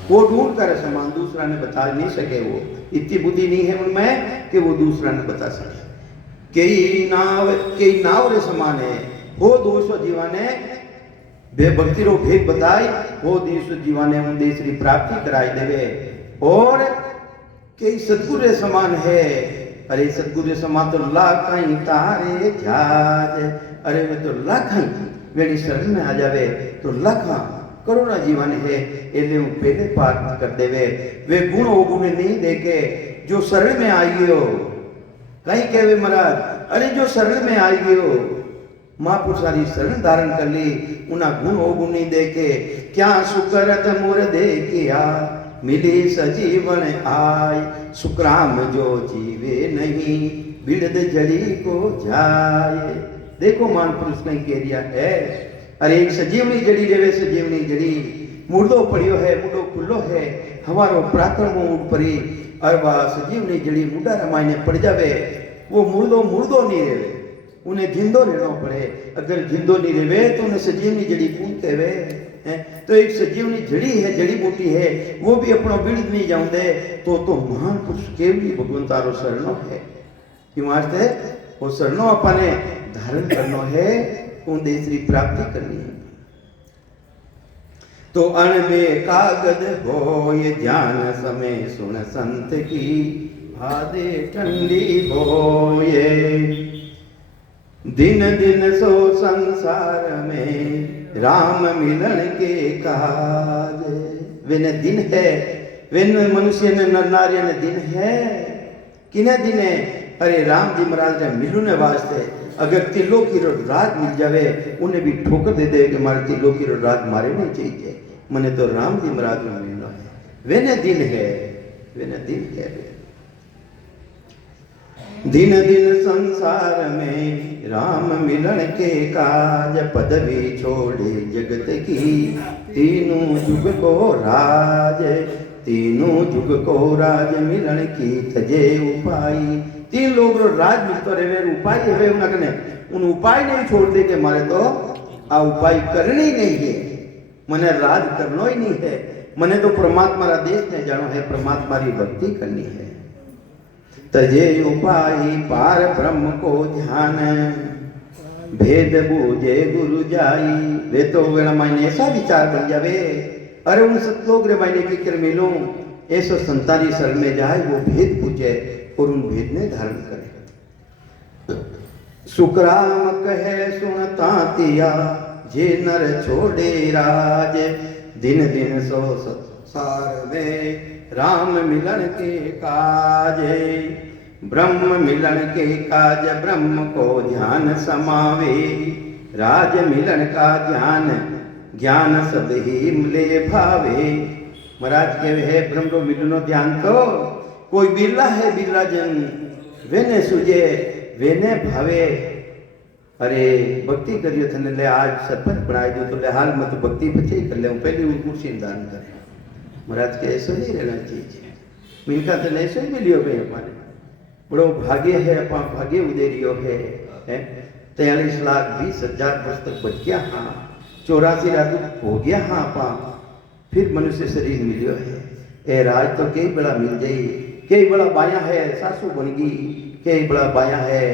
वो ढूंढ कर समान दूसरा ने बता नहीं सके। वो इतनी बुद्धि नहीं है उनमें कि वो दूसरा ने बता सके। कई नाव रे समान है, वो 200 जीवाने बे भक्ति रो भेद बताई, वो 200 जीवाने उन देश की प्राप्ति कराई देवे। और कई सतगुरु समान है, अरे सतगुरु समान तो लाखाई तारे जाज। अरे वे तो लाखाई मेरी शरण में आ जावे तो लाखा करोड़ा जीवन है, एले पहले पार कर देवे। वे गुण अवगुण नहीं देखे, जो शरण में आई हो कहीं कहवे महाराज, अरे जो शरण में आई हो महापुरुष सारी शरण धारण कर ली, उना गुण अवगुण नहीं देखे। क्या सुकरत मुर देखिया, मिली सजीवन आय। सुकराम जो जीवे नहीं, बिरद जड़ी को जाए। देखो महापुरुष कहीं कह दिया है, अरे एक सजीवनी जड़ी रेवे, सजीवनी जड़ी मुर्दो पड़ियो है, मुडो खुल्लो है, हमारो पराक्रमो उठ परी। और वह सजीवनी जड़ी मुडा रमायने पड़ जावे, वो मुर्दो नहीं रेवे, उन्हें जिंदो रहना पड़े। अगर जिंदो नहीं रेवे तो उन्हें सजीवनी जड़ी कौन कहवे है। तो एक सजीवनी जड़ी है, जड़ी बूटी है, वो भी अपना बिरद नहीं जाऊंदे तो महान पुरुष केवली भगवंतारो शरणो है। क्यों आते वो शरणो अपने धारण करनो है, उन देश की प्राप्ति करनी है। तो अणबे कागद हो ये ज्ञान समय सुन संत की, भादे ठंडी होए। दिन दिन सो संसार में राम मिलन के काज। वे दिन है, वे मनुष्य ने नर नारी ने दिन है, किने दिन है? अरे राम जी महाराज ने मिलने वास्ते अगर त्रिलोकी रो राज मिल जावे, उन्हें भी ठोकर दे दे कि मारे त्रिलोकी रो राज मारे नहीं चाहिए, मने तो राम जी महाराज ने मिलना है। वेने दिन है, वेने दिन है। दिन दिन संसार में राम मिलन के काज, पदवी छोड़े जगत की, तीनों जुग को राज। तीनों जुग को राज मिलन की तजे उपाय। 3 लोग रो राज मिलतो रहे, उपाय है उनकने, उन उपाय नहीं छोड़ दे के मारे तो आ उपाय करने ही नहीं है, मने राज करनो ही नहीं है, मने तो परमात्मा रा देश ने जानो है, परमात्मा री भक्ति करनी है। तजे उपाय पार ब्रह्म को ध्यान, भेद बूझे गुरु जाई। वे तो वेला मायने ऐसा विचार बन जावे, अरे उन सतलोक रे मायने की कर मिलूं, ऐसा संतानी शरण में जाए, वो भेद पूछे और उन भेद ने धारण करे। सुकराम कहे सुनता तिया, जे नर छोड़े राज। दिन दिन सो संसार में राम मिलन के काज। ब्रह्म मिलन के काज ब्रह्म को ध्यान समावे। राज मिलन का ध्यान ज्ञान सब ही मिले भावे। महाराज कहे है ब्रह्म को मिलनो ध्यान तो कोई बिरला है, बिरला जन वेने सुजे वेने भावे। अरे भक्ति करियो थने ले आज सतपथ बनाए दो तो ले हाल मत भक्ति पछे कर ले, पहले उन कुर्सी दान करे। महाराज के ऐसा नहीं रहना चाहिए, मिनका तो ऐसे ही मिलियो गए हमारे बड़ो भाग्य है, अपा भाग्य उदेरियो है 43,20,000 वर्ष तक बच गया। हाँ 84 रातों हो गया। हाँ अपा फिर मनुष्य शरीर मिलियो है। ए राज तो कई बड़ा मिल जाई, कई बड़ा बाया है सासू बन गई, कई बड़ा बाया है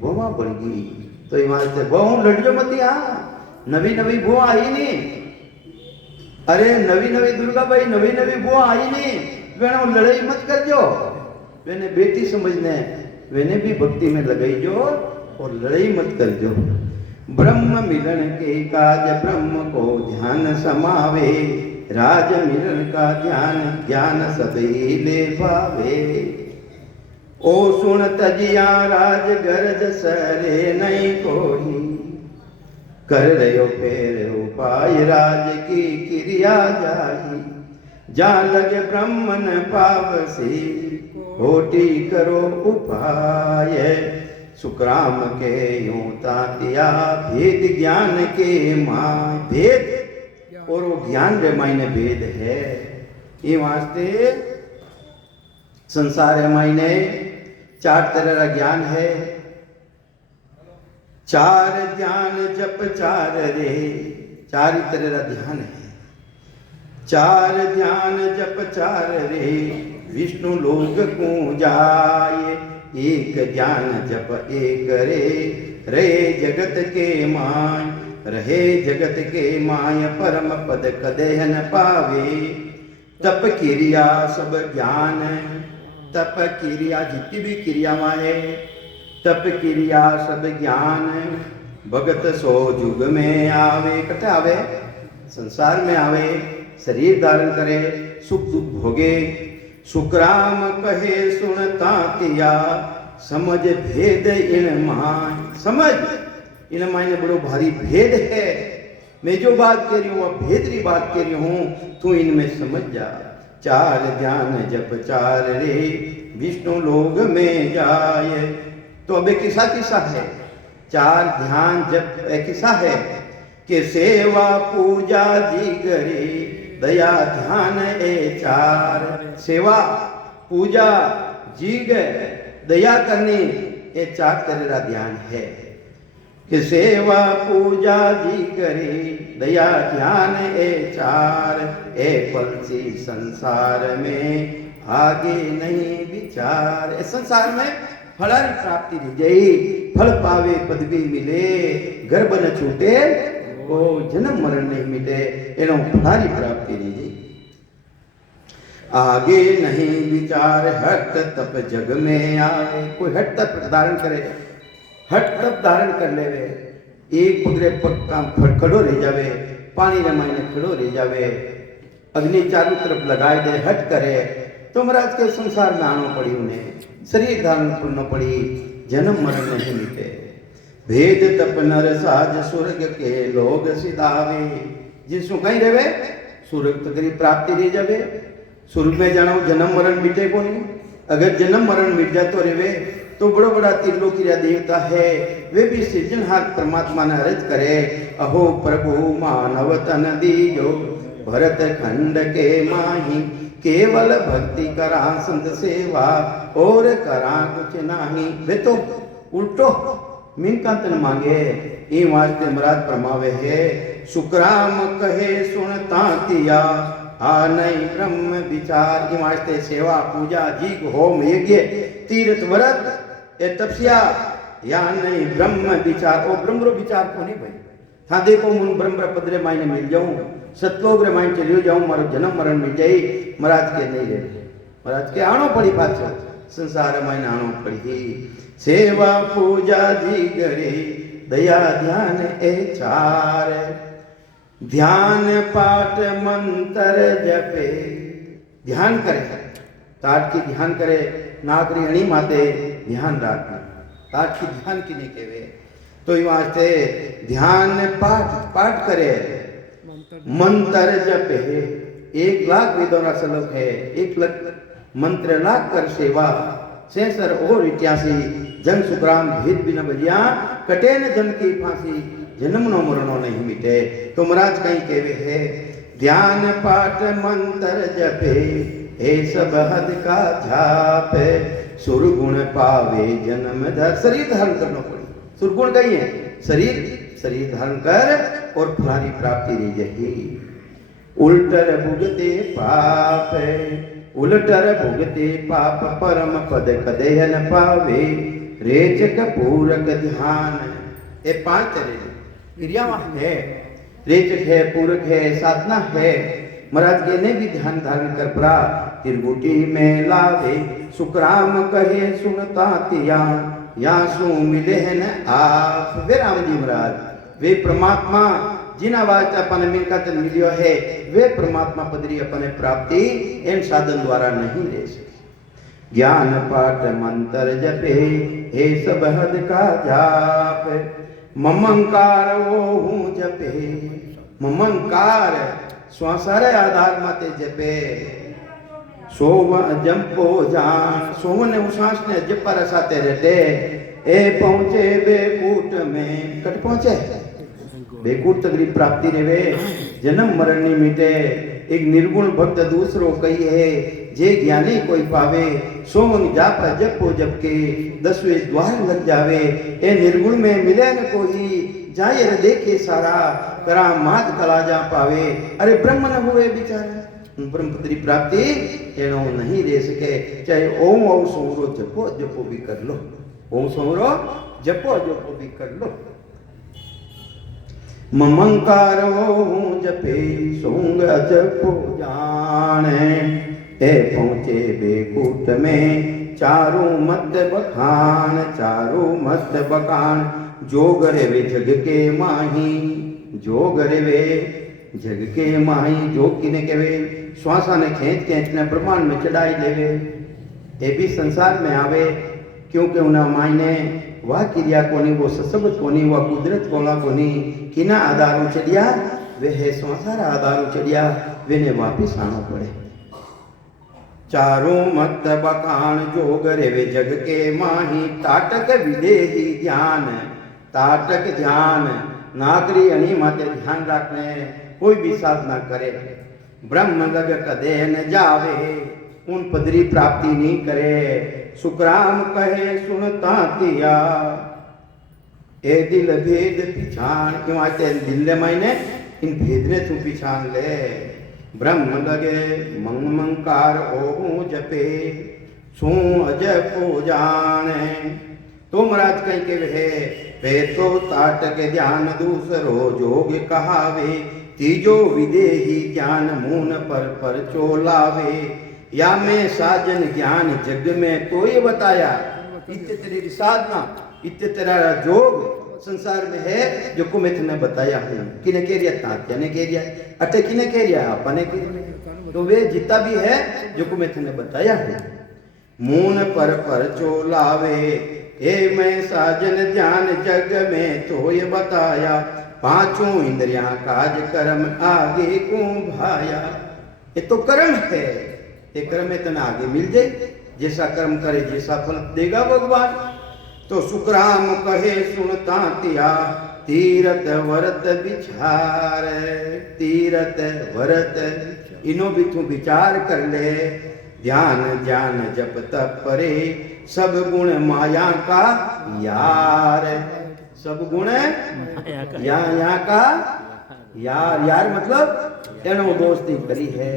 भोमा बन गई। तो ईमान से बहु लड़जो मत। हाँ नवी नवी बुआ आई नहीं, अरे नवी नवी दुर्गा भाई नवी नवी बुआ आई नहीं, वेने लड़ाई मत कर जो, वेने बेटी समझने, वेने भी भक्ति में लगाई जो और लड़ाई मत कर जो। ब्रह्म मिलन के काज ब्रह्म को ध्यान समावे। राज मिलन का ध्यान ज्ञान सभी ले पावे। ओ सुन तजिया राज गरज सरे नहीं कोई, कर रयो फेर उपाय राज की क्रिया जाही, जा लगे ब्रह्मन पावसी होटी करो उपाय, सुकराम के यूं तातिया भेद ज्ञान के माय, भेद और वो ज्ञान रे मायने भेद है। ये वास्ते संसार है मायने चार तरह का ज्ञान है, चार ध्यान जप चार रे, चार ही तरह का ध्यान है, चार ध्यान जप चार रे, विष्णु लोक को जाए, एक ध्यान जप एक रे, रहे जगत के माय, रहे जगत के माय, परम पद कदेह न पावे, तप क्रिया सब ज्ञान, तप क्रिया जितनी भी क्रिया है, तप क्रिया सब ज्ञान, भगत सो युग में आवे, कटे आवे संसार में आवे, शरीर धारण करे, सुख दुख भोगे, सुकराम कहे सुनता तिया, समझ भेद इन मान, समझ इन मायने बड़ो भारी भेद है, मैं जो बात कह रही हूँ वह भेदरी बात कह रही हूँ, तू इनमें समझ जा। चार ध्यान जप चार रे, विष्णु लोक में जाए। तो अब एक किस्सा किस्सा है, चार ध्यान जप एक किस्सा है कि सेवा पूजा जी करे, दया ध्यान ए चार, सेवा पूजा जीग दया करनी ये चार तरह का ध्यान है कि सेवा पूजा जी करे, दया ध्यान ए चार, ए पलसी संसार में आगे नहीं विचार। इस संसार में फलारी प्राप्ति रह गई, फल पावे पदवी मिले, गर्भ न छूटे वो जन्म मरण नहीं मिटे, एनो फलारी प्राप्ति रह गई। आगे नहीं विचार हट तप जग में आए, कोई हट तप धारण करे, हट तप धारण कर लेवे, एक पगरे पग काम खड़ो रह जावे, पानी रे मायने खड़ो रह जावे, अग्नि चारों तरफ लगाए दे, हट करे, तो महाराज के संसार में आना पड़ी, उन्हें शरीर धारण करना पड़ी, जन्म मरण नहीं मिटे। भेद तप नर साज स्वर्ग के लोग सिधावे, जिसको कहीं रहे स्वर्ग तक की प्राप्ति रह जावे, स्वर्ग में जाना जन्म मरण मिटे को नहीं, अगर जन्म मरण मिट जाए तो रहे तो बड़ा बड़ा त्रिलोकीय देवता है, वे भी सृजनहार परमात्मा ने अर्ज करे, अहो प्रभु मानव तन दीजो, भरत खंड के माही, केवल भक्ति करा संत सेवा, और करा कुछ नाही। वे तो उल्टो मिनका तन मांगे, ये वास्ते महाराज फरमावे है, सुकराम कहे सुनता तिया, आ नहीं ब्रह्म विचार। ये वास्ते सेवा पूजा जी होम यज्ञ तीर्थ व्रत ए तपस्या या नहीं ब्रह्म विचार, ओ ब्रह्म विचार को नहीं भाई, था देखो मुन ब्रह्म पदरे मायने मिल जाऊं, सतलोक रे मायने चलियो जाऊं, मारो जन्म मरण मिल जाई, महाराज के नहीं रहे, महाराज के आनो पड़ी पाछो, संसार मायने आनो पड़ी। सेवा पूजा जी करे, दया ध्यान ए चार, ध्यान पाठ मंत्र जपे, ध्यान करे, ताट की ध्यान करे, नागरी अणी माते ध्यान रखना, ताट की ध्यान की नहीं केवे, तो ये वास्ते ध्यान पाठ करे, मंत्र जपे, 1,00,000 वेदों का श्लोक है, 1,00,000 मंत्र लाख कर सेवा, सेसर और 81 जन सुखराम भेद बिना बजिया, कटे न जम की फांसी, जन्म नो मरणो नहीं मिटे। तो महाराज कहीं केवे है, ध्यान पाठ मंत्र जपे, हे सब हद का झाप, सुरगुण पावे जन्म धर, शरीर धारण करना पड़े, सुरगुण कहीं है, शरीर धारण कर और फलारी प्राप्ति रह जाएगी। उल्टर भुगते पाप, उल्टर भुगते पाप, परम पद कदेह न पावे, रेचक पूरक ध्यान। ये 5 तरह क्रिया है, रेचक है, पूरक है, साधना है, महाराज के ने भी ध्यान धारण कर पड़ा, त्रिगुटी में लावे, सुखराम कहे सुनता तिया, या सु मिले है न आप। वे राम जी महाराज, वे परमात्मा जिना वास्ते अपने मिलका तन मिलियो है, वे परमात्मा पदरी अपने प्राप्ति इन साधन द्वारा नहीं ले सके। ज्ञान पाठ मंत्र जपे हे सब हद का जाप ममंकार वो हूँ जपे ममंकार श्वासारे आधार माते जपे सोव जंपो जान सोवन उसास ने जपर साथे रहते ए पहुंचे बेकूट में कट पहुंचे बेकूट तकरी प्राप्ति रेवे जन्म मरण नहीं मिटे एक निर्गुण भक्त दूसरो कही है जे ज्ञानी कोई पावे सोवन जाप जपो जपके 10वें द्वार लग जावे ए निर्गुण में मिले न कोई जाए देखे सारा करा मात कला जा पावे अरे ब्रह्म न हुए बेचारा ब्रह्मपत्री प्राप्ति एनो नहीं दे सके चाहे ओम ओम सोरो जपो जपो भी कर लो ओम सोरो जपो जपो भी कर लो ममंकार हूँ जपे सोंग जपो जाने ए पहुँचे बेकूट में चारों मत बखान चारों मत बखान जोग रे वे जग के माही जोग रे वे जग के माही जोग किने केवे श्वासा ने खेच ने प्रमाण में चढ़ाई लेवे ये भी संसार में आवे क्योंकि उन्हें मायने वह क्रिया कोनी वो ससबत कोनी वह कुदरत कोला कोनी किना आधारों चढ़िया वे है संसार आधारों चढ़िया वे ने वापिस आना पड़े चारों मत बकान जोग रे वे जग के माही ताटक विदेही ध्यान ताटक ध्यान नागरी अनी माते ध्यान रखने कोई भी साधना करे ब्रह्म लग कदे न जावे उन पदरी प्राप्ति नहीं करे सुखराम कहे सुनता तिया ए दिल भेद पिछान क्यों आते दिल मायने इन भेद ने तू पिछान ले ब्रह्म लगे मंग मंकार ओ जपे सू अजपो जाने तो महाराज कहीं के वे वे तो ताट के ध्यान दूसरो जोग कहावे तीजो विदेही ज्ञान मून पर चोलावे या मैं साजन ज्ञान जग में तो ये बताया इत्ते तेरी साधना इत्ते तेरा जोग संसार में है जो को मैं तुम्हें बताया हूँ किने कह रिया तात्या ने कह रिया अटे किने कह रिया अपने कह रिया तो वे जितना भी है जो को मैं तुम्हें बताया हूँ मून पर चोलावे हे मैं साजन ध्यान जग में तो ये बताया पांचों इंद्रियां काज कर्म आगे को भाया ये तो कर्म है ये कर्म में तना आगे मिल जाए जैसा कर्म करे जैसा फल देगा भगवान तो सुखराम कहे सुनता तिया तीरथ वरत विचार तीरथ वरत इनो भी तू विचार कर ले ध्यान ज्ञान जप तप परे सब गुण माया का यार सब गुण यहाँ का यार मतलब एनो दोस्ती करी है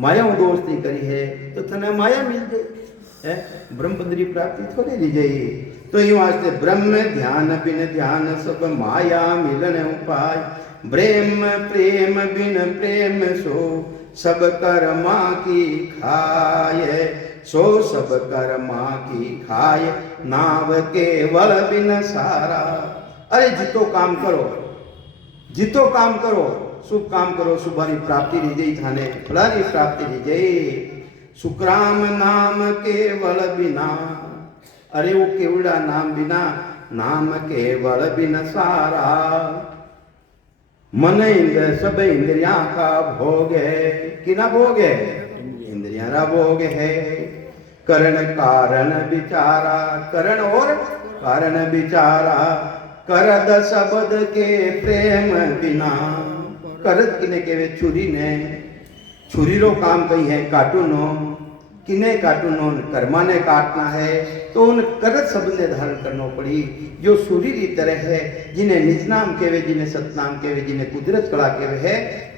माया दोस्ती करी है तो तने माया मिल जाए ब्रह्मपदरी प्राप्ति थोड़ी दी जाए तो ये वास्ते ब्रह्म ध्यान बिन ध्यान सब माया मिलन उपाय प्रेम प्रेम बिन प्रेम सो सब कर्मा की खाए सो सब कर्मा की खाए नाव केवल बिन सारा अरे जितो काम करो शुभ काम करो शुभारी प्राप्ति रिजई थाने फलारी प्राप्ति रिजई सुखराम नाम केवल बिना अरे वो केवड़ा नाम बिना नाम केवल बिन सारा मन इंद्र सब इंद्रिया का भोग है किना भोग है इंद्रिया का भोग है करण कारण विचारा करण और कारण विचारा करद शब्द के प्रेम बिना करद किने के वे छुरी ने छुरी रो काम कही है काटूनो किने काटूनो कर्मा ने काटना है तो उन करद शब्द ने धारण करना पड़ी जो सूरी की तरह है जिन्हें निज नाम के वे जिन्हें सतनाम के वे जिन्हें कुदरत कला के वे है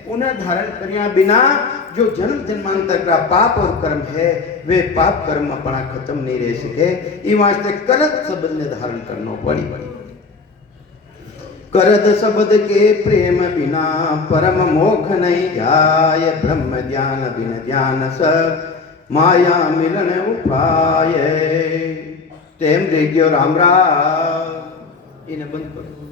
उन्हें धारण करिया बिना जो जन्म जन्मांतर का पाप और कर्म है वे पाप कर्म अपना खत्म नहीं रह सके ये वास्ते करद शब्द ने धारण करना पड़ी करद शब्द के प्रेम बिना परम मोख नहीं जाय ब्रह्म ज्ञान बिन ज्ञान सब माया मिलन उपाय टेम दे गयो राम इन्हें बंद करो